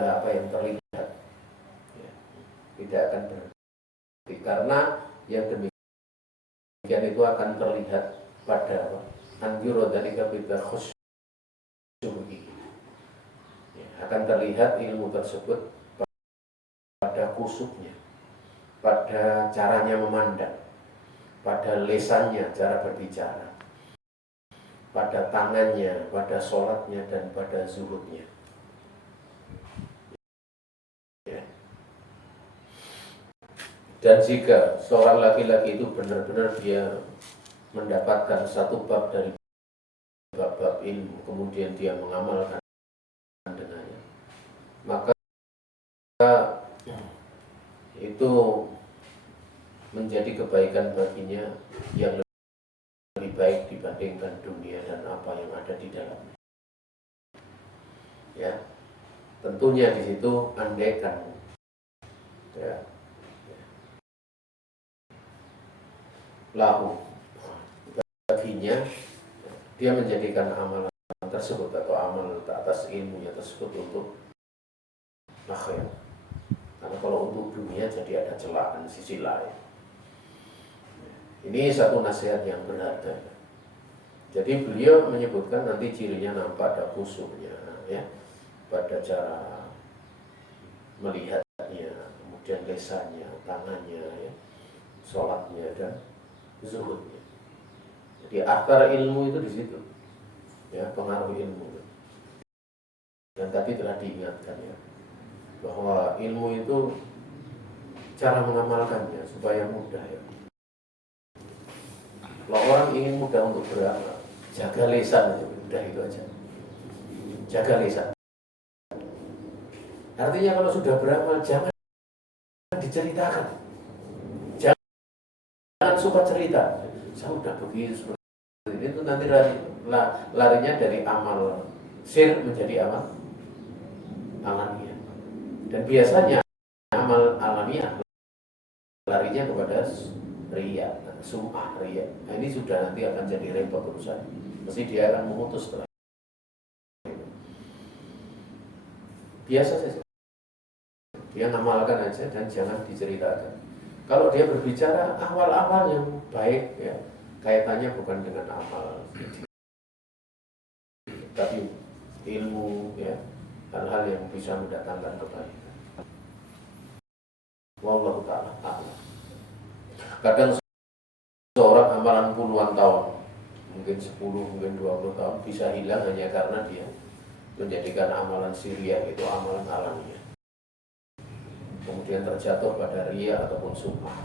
apa yang terlihat, ya, tidak akan berhenti karena yang demikian itu akan terlihat pada anjuro dari kapita khusyuhi, ya, akan terlihat ilmu tersebut pada kusuknya, pada caranya memandang, pada lesannya, cara berbicara, pada tangannya, pada sholatnya, dan pada zuhudnya. Ya. Dan jika seorang laki-laki itu benar-benar dia mendapatkan satu bab dari bab-bab ilmu, kemudian dia mengamalkan dengannya, maka itu menjadi kebaikan baginya yang lebih baik dibandingkan dunia dan apa yang ada di dalamnya. Ya, tentunya di situ andaikan, ya, lahu baginya dia menjadikan amalan tersebut atau amal atas ilmunya tersebut untuk akhirat. Karena kalau untuk dunia jadi ada celaan sisi lain. Ini satu nasihat yang berharga. Jadi beliau menyebutkan nanti cirinya nampak ada khusyuknya, ya, pada cara melihatnya, kemudian lesannya, tangannya, ya, sholatnya dan zuhudnya. Jadi akar ilmu itu di situ, ya, pengaruh ilmu. Dan tadi telah diingatkan, ya, bahwa ilmu itu cara mengamalkannya supaya mudah, ya. Kalau orang ingin mudah untuk beramal, jaga lisan, udah itu aja. Jaga lisan. Artinya kalau sudah beramal, jangan diceritakan. Jangan suka cerita. Saya udah begitu seperti itu, nanti larinya dari amal sir menjadi amal alamiah. Dan biasanya amal alamiah larinya kepada riya, sum'ah, riya. Nah, ini sudah nanti akan jadi repot urusan. Mesti dia akan memutus setelah itu. Biasa saja. Dia ngamalkan aja dan jangan diceritakan. Kalau dia berbicara awal-awal yang baik, ya kaitannya bukan dengan amal, tapi ilmu, ya hal-hal yang bisa mendatangkan kebaikan. Wallahu ta'ala a'lam. Kadang seorang amalan puluhan tahun, mungkin 10, mungkin 20 tahun bisa hilang hanya karena dia menjadikan amalan siriyah itu amalan alamiah. Kemudian terjatuh pada riya ataupun sum'ah.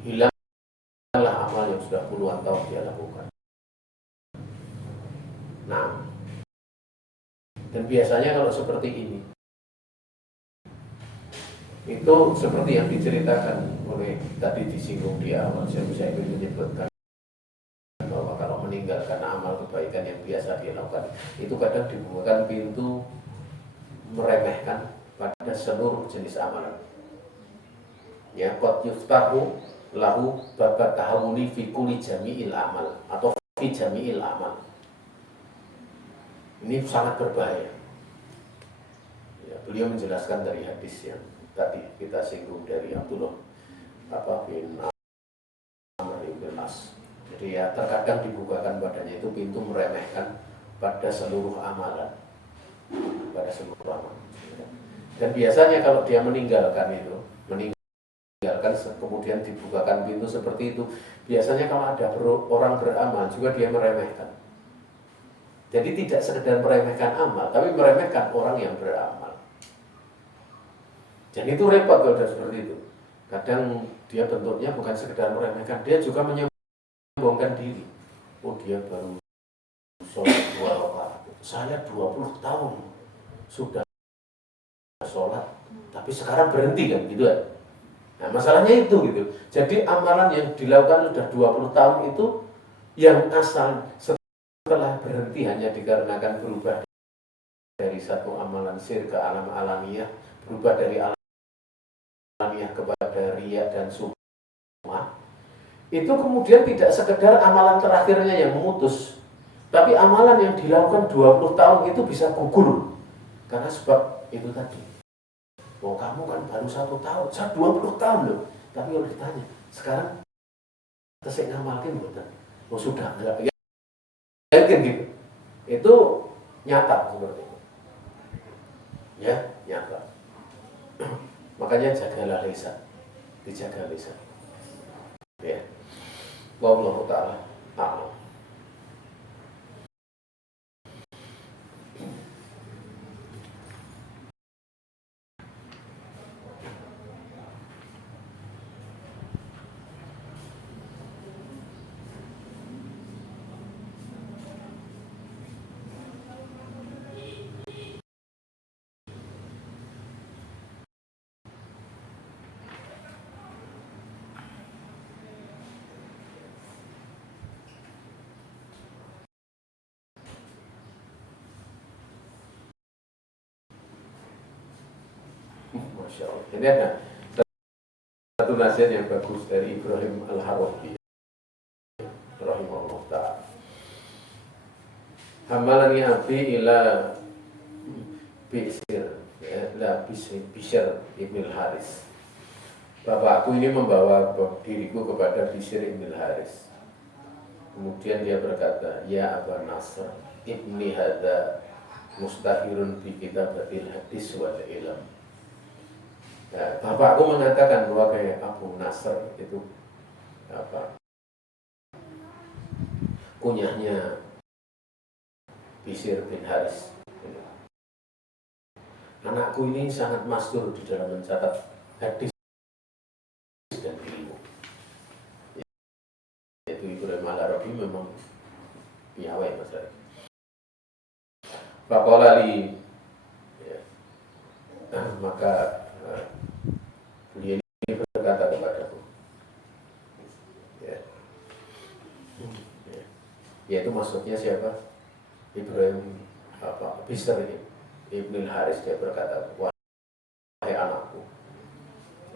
Hilanglah amal yang sudah puluhan tahun dia lakukan. Nah, dan biasanya kalau seperti ini, itu seperti yang diceritakan oleh tadi disinggung di awal, saya bisa menyebutkan bahwa kalau meninggalkan amal kebaikan yang biasa dia lakukan, itu kadang dibukakan pintu meremehkan pada seluruh jenis amalan. Ya, qad yuftahu lahu babat tahawuni fi kulli jami'il amal atau fi jami'il amal. Ini sangat berbahaya. Ya, beliau menjelaskan dari hadis yang tadi kita singgung dari Abdullah bin Amr bin As. Jadi ya terkadang dibukakan padanya itu pintu meremehkan pada seluruh amalan, Dan biasanya kalau dia meninggalkan kemudian dibukakan pintu seperti itu, biasanya kalau ada orang beramal juga dia meremehkan. Jadi tidak sekedar meremehkan amal, tapi meremehkan orang yang beramal. Dan itu repot kalau sudah seperti itu. Kadang dia bentuknya bukan sekedar meremehkan, dia juga menyombongkan diri. Oh, dia baru sholat 2 rakaat. Saya 20 tahun sudah sholat, tapi sekarang berhenti kan gitu kan. Nah, masalahnya itu gitu. Jadi amalan yang dilakukan sudah 20 tahun itu yang asal setelah berhenti hanya dikarenakan berubah dari satu amalan sir ke alam alamiah, berubah dari alamiah kepada riya dan sum'ah, itu kemudian tidak sekedar amalan terakhirnya yang memutus, tapi amalan yang dilakukan 20 tahun itu bisa gugur karena sebab itu tadi. Oh, kamu kan baru 1 tahun, saya 20 tahun loh. Tapi kalau ditanya, sekarang tesik ngamalkin betul. Oh, sudah enggak. Yakin gitu. Itu nyata seperti itu. Ya, nyata. Makanya jagalah lisan. Dijaga lisan. Ya. Wallahu ta'ala a'lam. Masya Allah. Ini ada satu nasihat yang bagus dari Ibrahim Al-Harawi rahimahullah ta'ala. Hamalani abi ila Bishr ibn al-Haris. Bapakku ini membawa diriku kepada Bishr ibn al-Haris. Kemudian dia berkata, ya Aba Nasr ibni hadha mustahirun bi kitabatil hadis wal ilm. Nah, bapakku mengatakan bahwa kayak Abu Nasr itu kunyahnya Bishr bin Haris. Anakku ini sangat masyhur di dalam mencatat hadis dan ilmu. Yaitu Ibrahim beliau ini berkata kepadaku, ya, yaitu maksudnya siapa? Ibrahim Bishr ini, Ibn Haris, dia berkata, wahai anakku.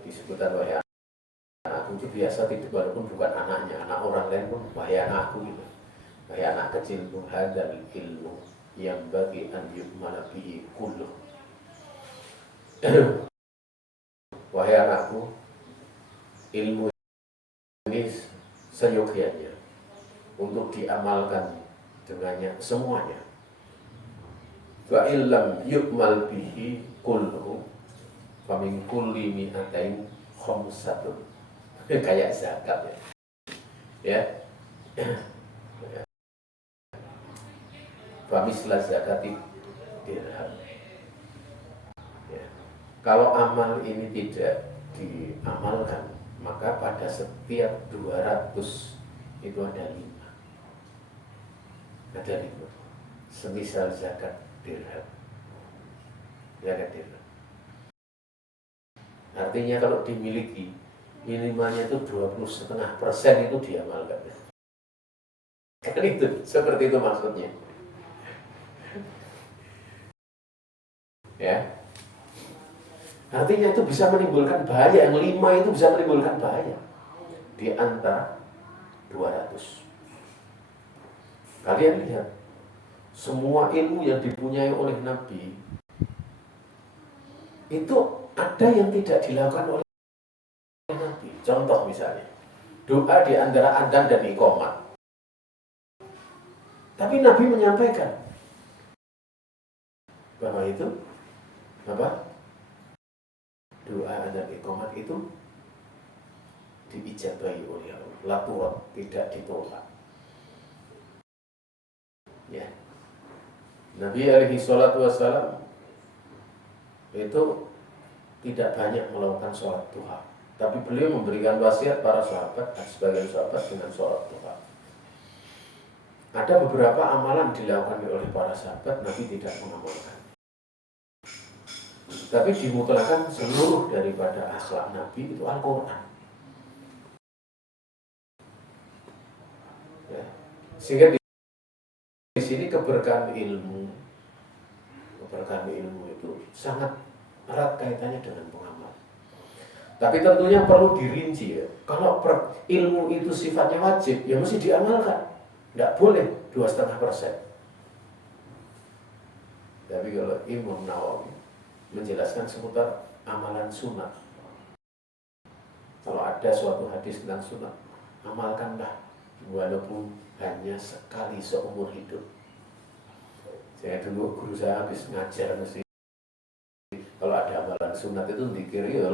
Disebutkan wahai anakku itu biasa, tidak, walaupun bukan anaknya, anak orang lain pun wahai anakku gitu. Wahai anak kecil pun, hadzal ilmu yang bagi an yu'mana bihi kulluh. Wahai anakku, ilmu ini seyogianya untuk diamalkan dengannya semuanya. Fa illam yu'mal bihi kulluh fa min kulli mi'atain khamsatun. Kayak zakat ya. Fa misla zakati dirham. Ya. Kalau amal ini tidak diamalkan, maka pada setiap 200 itu ada 5. Ada 5. Semisal zakat dirham. Zakat dirham. Artinya kalau dimiliki, minimalnya itu 20,5% itu diamalkan. Kan itu, seperti itu maksudnya. Ya. Artinya itu bisa menimbulkan bahaya. Yang 5 itu bisa menimbulkan bahaya di antara 200. Kalian lihat, semua ilmu yang dipunyai oleh Nabi itu ada yang tidak dilakukan oleh Nabi. Contoh misalnya, doa di antara adzan dan iqamah. Tapi Nabi menyampaikan bahwa itu apa? Doa adzan iqamah itu diijabahi oleh Allah, la turad, tidak ditolak. Ya. Nabi alaihi salatu wassalam itu tidak banyak melakukan sholat duha, tapi beliau memberikan wasiat para sahabat dan sebagian sahabat dengan sholat duha. Ada beberapa amalan dilakukan oleh para sahabat, Nabi tidak mengamalkan. Tapi dimutlakan seluruh daripada akhlak Nabi itu Al-Quran. Ya. Sehingga di sini keberkahan ilmu itu sangat erat kaitannya dengan pengamal. Tapi tentunya perlu dirinci ya. Kalau ilmu itu sifatnya wajib, ya mesti diamalkan. Tidak boleh 2,5%. Tapi kalau Imam Nawawi menjelaskan seputar amalan sunnah, kalau ada suatu hadis tentang sunnah, amalkanlah walaupun hanya sekali seumur hidup. Saya dulu guru saya habis ngajar mesti kalau ada amalan sunat itu dikir ya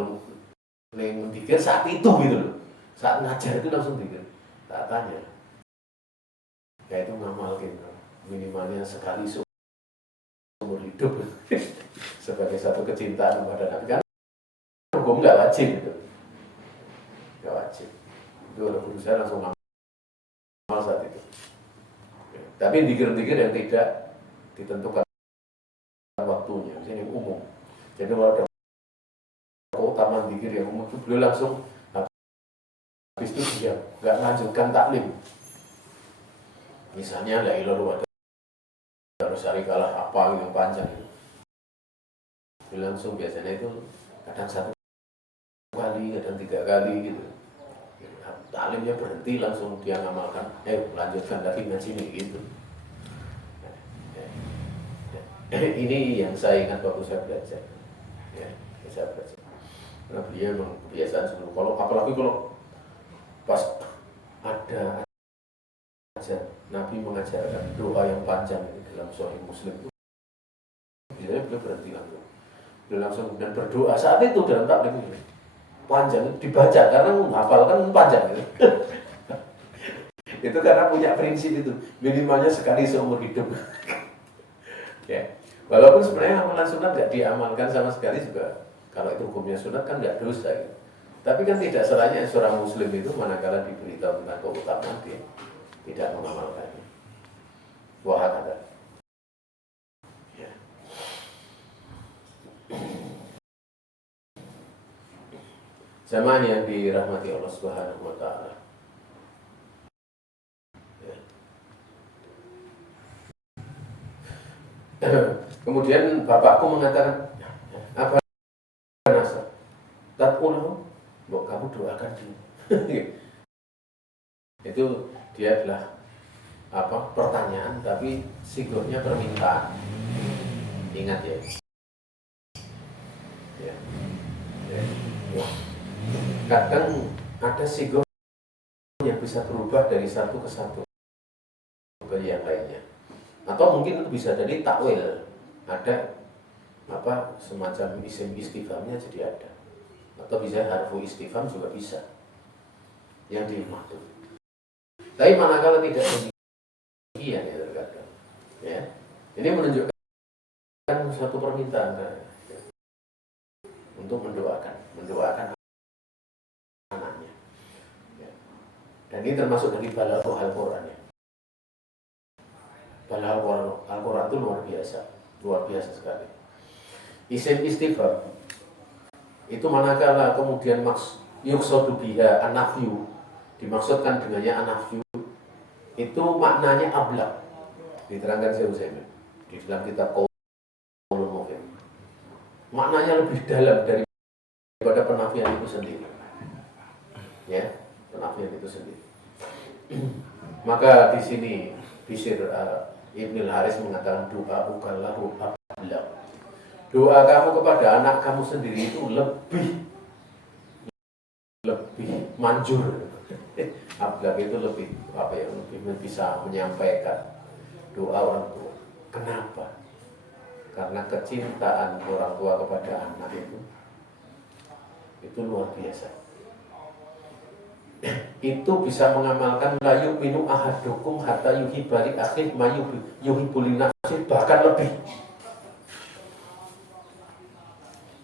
dikir saat itu gitu loh. Saat ngajar itu langsung dikir. Tak tanya. Ya itu ngamalkin minimalnya sekali seumur hidup sebagai satu kecintaan kepada Nabi. Kan hukum nggak wajib gitu. Nggak wajib. Itu guru saya langsung ngamal saat itu. Tapi dikir-dikir yang tidak ditentukan waktunya, ini umum. Jadi kalau ada keutamaan dikir yang umum itu beliau langsung habis itu dia nggak lanjutkan taklim. Misalnya la ilaha illallah harus syarikalah apa yang panjang itu. Beliau langsung biasanya itu kadang 1 kali, kadang 3 kali gitu. Taklimnya berhenti langsung dia ngamalkan, lanjutkan lagi ngaji ini gitu. Ini yang saya ingat waktu saya belajar. Ya, saya belajar. Karena beliau memang kebiasaan sebelum apalagi kalau pas ada aja Nabi mengajarkan doa yang panjang dalam Sahih Muslim itu, biasanya beliau berhenti langsung. Beliau langsung dan berdoa saat itu dalam taklim itu panjang dibaca karena menghafalkan panjang gitu. Itu karena punya prinsip itu minimalnya sekali seumur hidup. Ya. Walaupun sebenarnya amalan sunat nggak diamalkan sama sekali juga, kalau itu hukumnya sunat kan nggak dosa gitu. Tapi kan tidak salahnya seorang muslim itu manakala diberitahu tentang keutamaan dia tidak mengamalkannya. Wahakata. Jamaah yang dirahmati Allah Subhanahu wa taala. Ya. Kemudian bapakku mengatakan, apa nasa? Tat'ulahu, mbok kamu doakan dia. Itu dia adalah pertanyaan, tapi sigurnya permintaan. Ingat ya. Ya. Ya. Ya. Kadang ada sigur yang bisa berubah dari satu ke satu ke yang lainnya, atau mungkin itu bisa jadi takwil, ada semacam isim istifhamnya jadi ada, atau bisa harfu istifham juga bisa yang dimaksud. Tapi manakala tidak demikian ya terkadang ya, ini menunjukkan suatu permintaan untuk mendoakan anaknya ya. Dan ini termasuk dari balagh Al-Quran ya. Balagh Al-Quran itu luar biasa sekali. Isim istifham itu manakala kemudian yuqsadu biha an-nafyu, dimaksudkan dengannya an-nafyu, itu maknanya ablaq. Diterangkan Syekh Utsaimin di dalam kitab Qaulul Mufid. Maknanya lebih dalam daripada penafian itu sendiri. Ya, penafian itu sendiri. Maka di sini Bishr Ibnul Haris mengatakan doa ukallahu ablaq. Doa kamu kepada anak kamu sendiri itu lebih manjur. Ablaq itu lebih bisa menyampaikan doa orang tua. Kenapa? Karena kecintaan orang tua kepada anak itu luar biasa. Itu bisa mengamalkan la yu'minu ahadukum hatta yuhibba li akhihi ma yuhibbu li nafsihi, bahkan lebih.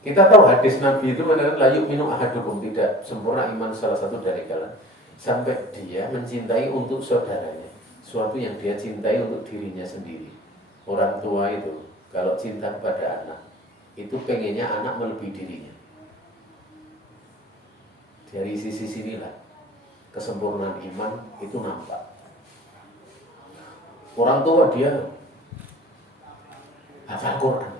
Kita tahu hadis Nabi itu mengatakan la yu'minu ahadukum, tidak sempurna iman salah satu dari kalian sampai dia mencintai untuk saudaranya suatu yang dia cintai untuk dirinya sendiri. Orang tua itu kalau cinta kepada anak itu pengennya anak melebihi dirinya. Dari sisi sinilah kesempurnaan iman itu nampak. Orang tua dia hafal Quran,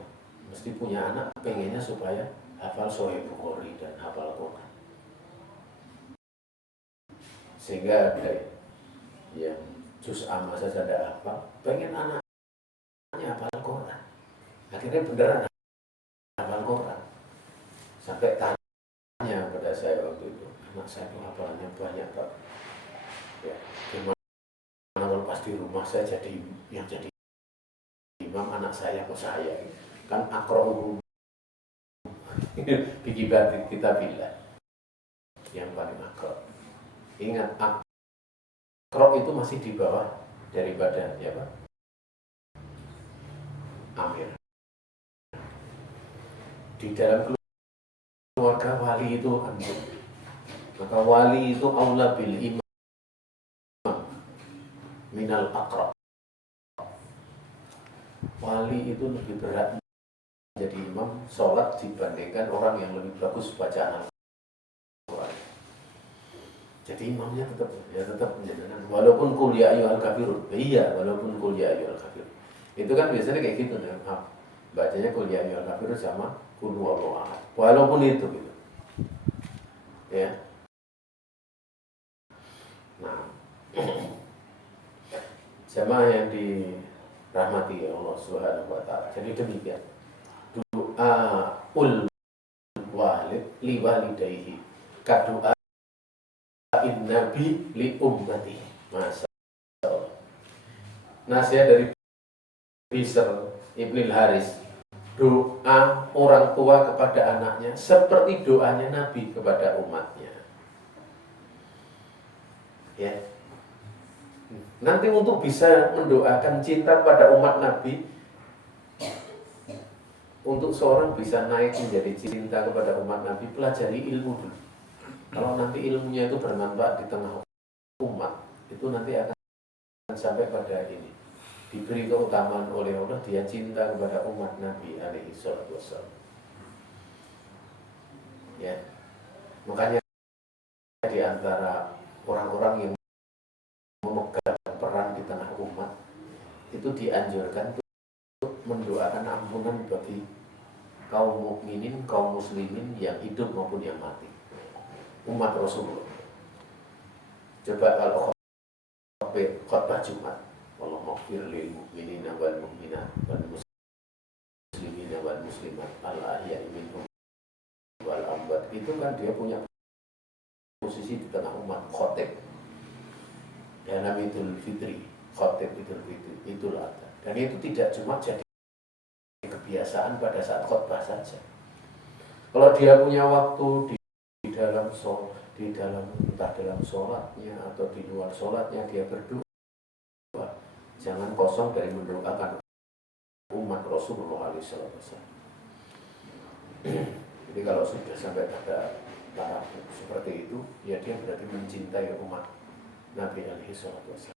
mesti punya anak pengennya supaya hafal Sahih Bukhari dan hafal Quran. Sehingga ada yang juz amma saja tidak hafal, pengen anaknya hafal Quran. Akhirnya beneran hafal Quran. Sampai tanya pada saya waktu itu, anak saya itu hafalannya banyak Pak. Ya, gimana kalau pas di rumah saya jadi imam, anak saya kok saya kan akra'uhum bikibat kita bilang yang paling akra'. Ingat, akra' itu masih di bawah daripada ya Pak Amir. Di dalam keluarga wali itu antum, maka wali itu aula bil imam minal akra'. Wali itu lebih berat jadi imam sholat dibandingkan orang yang lebih bagus bacaan Al-Quran. Jadi imamnya tetap menjadikan walaupun qul ya ayyuhal kafirun. Iya, walaupun qul ya ayyuhal kafirun. Itu kan biasanya kayak gitu nih. Bacanya qul ya ayyuhal kafirun sama qul huwallahu ahad. Walaupun itu gitu. Ya. Nah, jamaah yang dirahmati Allah Subhanahu wa taala. Jadi demikian. Doa walid li walidayhi kadoa Nabi li ummati. Masyaallah. Nasihat dari Bishr Ibnul Haris, doa orang tua kepada anaknya seperti doanya Nabi kepada umatnya. Ya. Nanti untuk bisa mendoakan cinta pada umat Nabi, untuk seorang bisa naik menjadi cinta kepada umat Nabi, pelajari ilmu dulu. Kalau nanti ilmunya itu bermanfaat di tengah umat, itu nanti akan sampai pada ini. Diberi keutamaan oleh Allah, dia cinta kepada umat Nabi alaihi salatu wassalam. Ya. Makanya di antara orang-orang yang memegang peran di tengah umat itu dianjurkan untuk mendoakan ampunan bagi kaum mukminin, kaum muslimin yang hidup maupun yang mati, umat Rasulullah. Coba kalau khotbah Jumat, Allahumma ighfir lil mu'minina wal mu'minat wal muslimina wal muslimat al ahya'i minhum wal amwat, itu kan dia punya posisi di tengah umat, khotib dalam Idul Fitri, khotib Idul Fitri itulah. Dan itu tidak cuma jadi kebiasaan pada saat khotbah saja. Kalau dia punya waktu di dalam entah dalam sholatnya atau di luar sholatnya dia berdoa, jangan kosong dari mendoakan umat Rasulullah SAW. Jadi kalau sudah sampai pada taraf seperti itu, ya dia berarti mencintai umat Nabi SAW.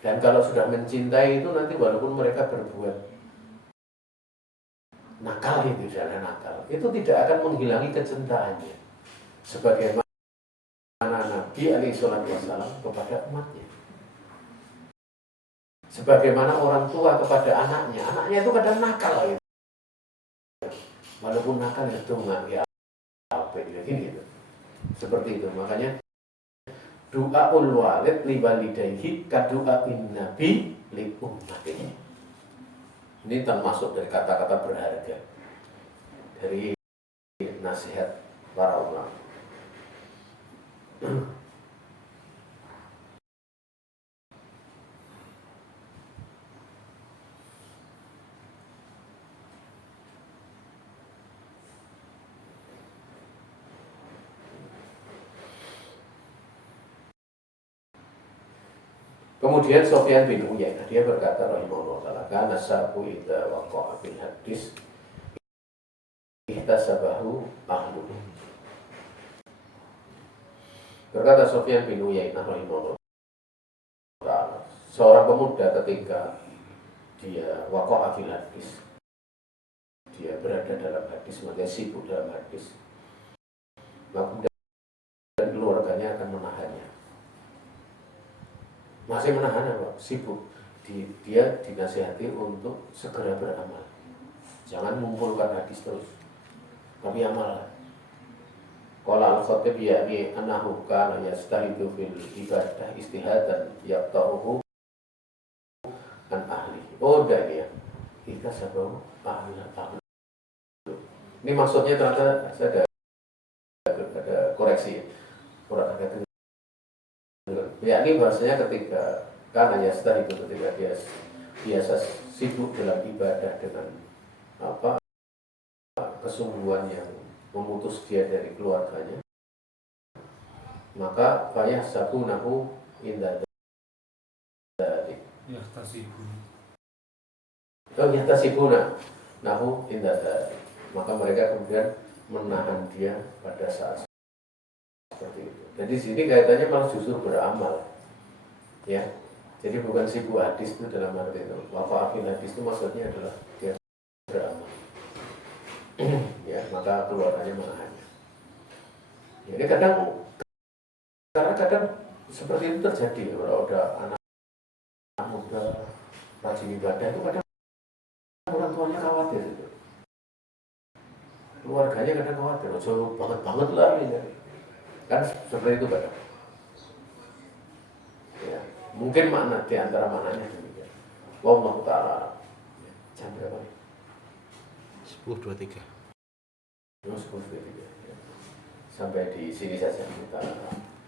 Dan kalau sudah mencintai itu nanti walaupun mereka berbuat nakal, itu misalnya nakal, itu tidak akan menghilangi kecintaannya sebagaimana Nabi SAW kepada umatnya. Sebagaimana orang tua kepada anaknya itu kadang nakal gitu. Walaupun nakal itu nggak ya apa gitu. Seperti itu. Makanya doaul walid li walidayhi kadu'ain nabi li ummatihi. Ini termasuk dari kata-kata berharga dari nasihat para ulama. Kemudian Sufyan bin Uyainah dia berkata rahimahullah ta'ala, kana sabu idza waqa'a bil hadis ihtasabahu ahluhu. Berkata Sufyan bin Uyainah rahimahullah ta'ala, seorang pemuda ketika dia waqa'a bil hadis, dia berada dalam hadis, maka sibuk dalam hadis, maka dan keluarganya akan menahannya. Masih menahan apa? Sibuk. Dia dinasihati untuk segera beramal. Jangan mengumpulkan hadis terus, tapi amal. Qala al-Khatib yakni annahu kana yastahidu fil ibadah istihadan yaqta'uhu an ahli. Oh dah ya. Kita sabau ahli. Ini maksudnya ternyata ada koreksi. Kurang ada. Ya ini bahasanya ketika karena ya setelah itu ketika dia biasa sibuk dalam ibadah dengan kesungguhan yang memutus dia dari keluarganya, maka fayah sabunahu indah dari yahtasibuna nahu indah dari, maka mereka kemudian menahan dia pada saat seperti itu. Dan di sini kaitannya malah justru beramal, ya. Jadi bukan sibuk hadis itu dalam arti itu. Wafa'afil hadis itu maksudnya adalah dia beramal. Ya, maka keluarganya menahannya. Jadi kadang seperti itu terjadi. Kalau ada anak muda rajin ibadah itu kadang orang tuanya khawatir itu. Keluarganya kadang khawatir, jauh banget lah ini. Kan seperti itu kadang. Ya, mungkin makna di antara maknanya demikian. Wallahu ta'ala. Jam berapa nih? 10.23. 10.23. Ya. Sampai di sini saja kita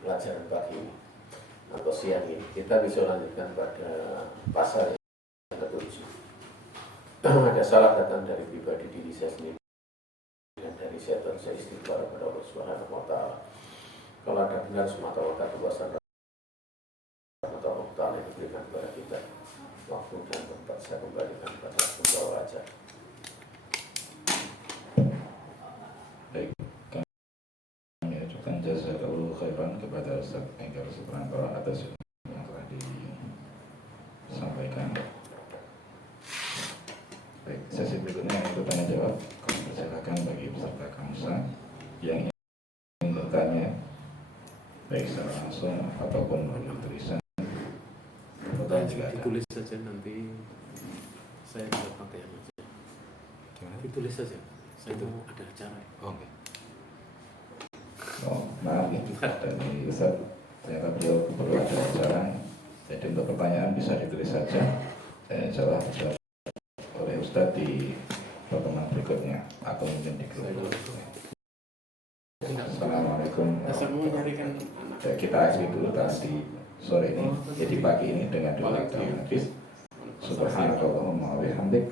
pelajaran pagi ini atau siang ini. Kita bisa lanjutkan pada pasal yang ke-7. Ada salah datang dari pribadi diri saya sendiri dan dari syaitan, saya istighfar kepada Allah Subhanahu wa ta'ala. Kalau ada benar semata-mata kekuasaan atau Allah yang diberikan kepada kita, waktu dan tempat saya kembalikan kepada Allah aja. Baik, kami ucapkan jazakallahu khairan kepada Ustaz Enggar Suprantoro atas yang telah disampaikan. Baik, sesi berikutnya itu tanya jawab. Kami persilakan bagi peserta Kamsa yang baik secara langsung ataupun melalui tulisan. Pertanyaan juga ada. Ditulis saja nanti saya bisa pakai yang aja. Gimana? Ditulis saja. Saya itu ada acara. Oke. Oh, maaf ya, dari Ustaz, ternyata beliau perlu ada acara. Jadi untuk pertanyaan bisa ditulis saja. Saya insya Allah dijawab oleh Ustaz di pertemuan berikutnya atau mungkin di grup. Assalamualaikum Semua nyarikan Ya, kita akhiri dulu tadi sore ini, jadi pagi ini dengan doa hadis. Subhanakallahumma wa bihamdik,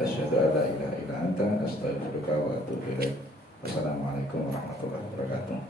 asyhadu an la ilaha illa anta, astaghfiruka wa atubu ilaik. Wassalamualaikum warahmatullahi wabarakatuh.